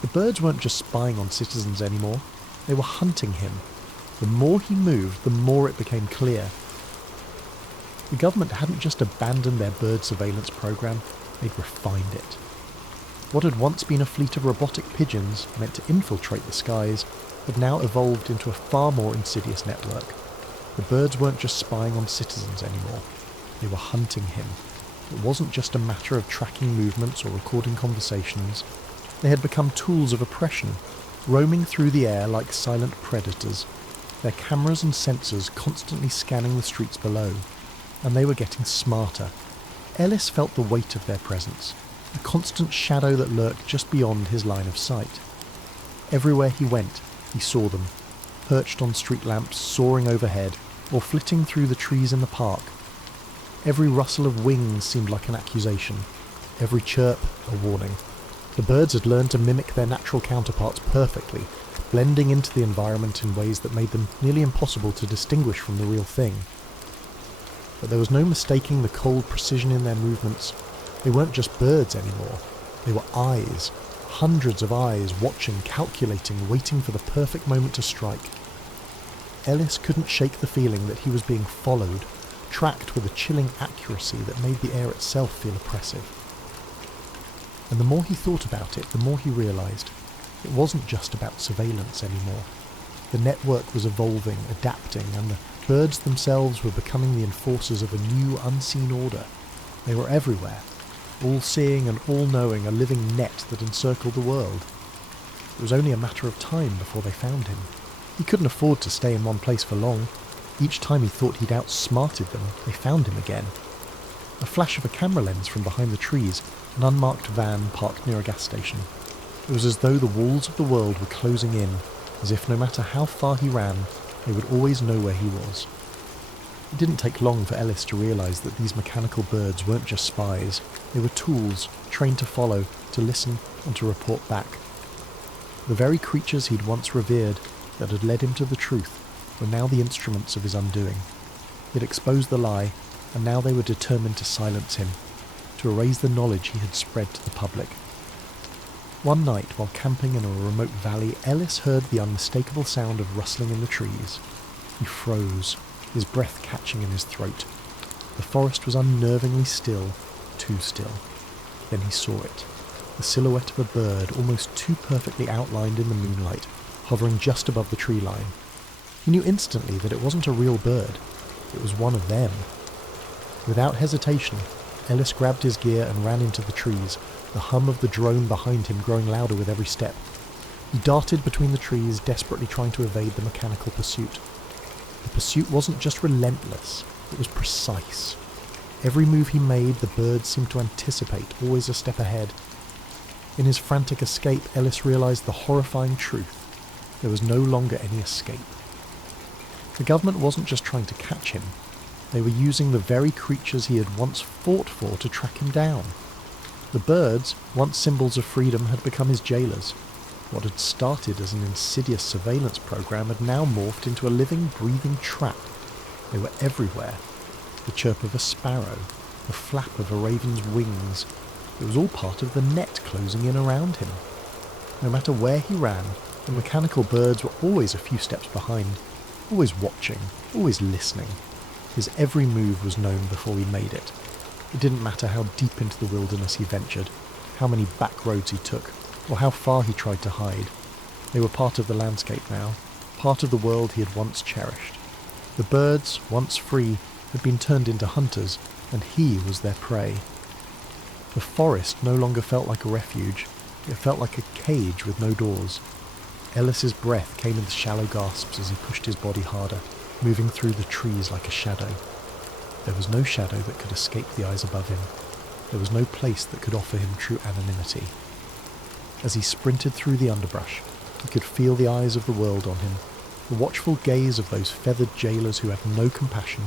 The birds weren't just spying on citizens anymore, they were hunting him. The more he moved, the more it became clear. The government hadn't just abandoned their bird surveillance program, they'd refined it. What had once been a fleet of robotic pigeons meant to infiltrate the skies had now evolved into a far more insidious network. The birds weren't just spying on citizens anymore, they were hunting him. It wasn't just a matter of tracking movements or recording conversations. They had become tools of oppression, roaming through the air like silent predators, their cameras and sensors constantly scanning the streets below, and they were getting smarter. Ellis felt the weight of their presence, a constant shadow that lurked just beyond his line of sight. Everywhere he went, he saw them, perched on street lamps, soaring overhead, or flitting through the trees in the park. Every rustle of wings seemed like an accusation, every chirp a warning. The birds had learned to mimic their natural counterparts perfectly, blending into the environment in ways that made them nearly impossible to distinguish from the real thing. But there was no mistaking the cold precision in their movements. They weren't just birds anymore. They were eyes, hundreds of eyes, watching, calculating, waiting for the perfect moment to strike. Ellis couldn't shake the feeling that he was being followed, tracked with a chilling accuracy that made the air itself feel oppressive. And the more he thought about it, the more he realised it wasn't just about surveillance anymore. The network was evolving, adapting, and the birds themselves were becoming the enforcers of a new, unseen order. They were everywhere, all-seeing and all-knowing, a living net that encircled the world. It was only a matter of time before they found him. He couldn't afford to stay in one place for long. Each time he thought he'd outsmarted them, they found him again. A flash of a camera lens from behind the trees, an unmarked van parked near a gas station. It was as though the walls of the world were closing in, as if no matter how far he ran, they would always know where he was. It didn't take long for Ellis to realise that these mechanical birds weren't just spies. They were tools, trained to follow, to listen, and to report back. The very creatures he'd once revered, that had led him to the truth, were now the instruments of his undoing. He'd exposed the lie, and now they were determined to silence him, to erase the knowledge he had spread to the public. One night, while camping in a remote valley, Ellis heard the unmistakable sound of rustling in the trees. He froze, his breath catching in his throat. The forest was unnervingly still, too still. Then he saw it, the silhouette of a bird almost too perfectly outlined in the moonlight, hovering just above the tree line. He knew instantly that it wasn't a real bird, it was one of them. Without hesitation, Ellis grabbed his gear and ran into the trees, the hum of the drone behind him growing louder with every step. He darted between the trees, desperately trying to evade the mechanical pursuit. The pursuit wasn't just relentless, it was precise. Every move he made, the birds seemed to anticipate, always a step ahead. In his frantic escape, Ellis realised the horrifying truth. There was no longer any escape. The government wasn't just trying to catch him. They were using the very creatures he had once fought for to track him down. The birds, once symbols of freedom, had become his jailers. What had started as an insidious surveillance program had now morphed into a living, breathing trap. They were everywhere. The chirp of a sparrow, the flap of a raven's wings. It was all part of the net closing in around him. No matter where he ran, the mechanical birds were always a few steps behind, always watching, always listening. His every move was known before he made it. It didn't matter how deep into the wilderness he ventured, how many back roads he took, or how far he tried to hide. They were part of the landscape now, part of the world he had once cherished. The birds, once free, had been turned into hunters, and he was their prey. The forest no longer felt like a refuge, it felt like a cage with no doors. Ellis's breath came in shallow gasps as he pushed his body harder, moving through the trees like a shadow. There was no shadow that could escape the eyes above him. There was no place that could offer him true anonymity. As he sprinted through the underbrush, he could feel the eyes of the world on him, the watchful gaze of those feathered jailers who had no compassion,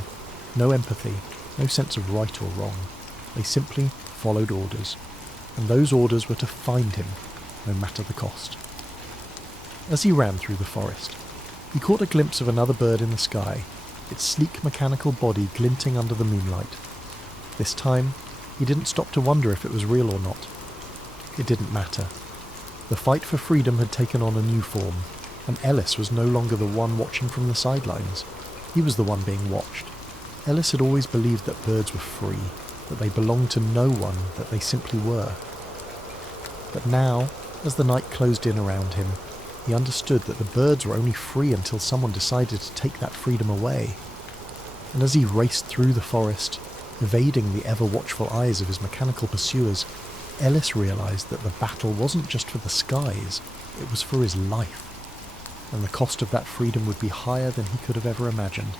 no empathy, no sense of right or wrong. They simply followed orders, and those orders were to find him, no matter the cost. As he ran through the forest, he caught a glimpse of another bird in the sky, its sleek mechanical body glinting under the moonlight. This time, he didn't stop to wonder if it was real or not. It didn't matter. The fight for freedom had taken on a new form, and Ellis was no longer the one watching from the sidelines. He was the one being watched. Ellis had always believed that birds were free, that they belonged to no one, that they simply were. But now, as the night closed in around him, he understood that the birds were only free until someone decided to take that freedom away. And as he raced through the forest, evading the ever-watchful eyes of his mechanical pursuers, Ellis realised that the battle wasn't just for the skies, it was for his life. And the cost of that freedom would be higher than he could have ever imagined.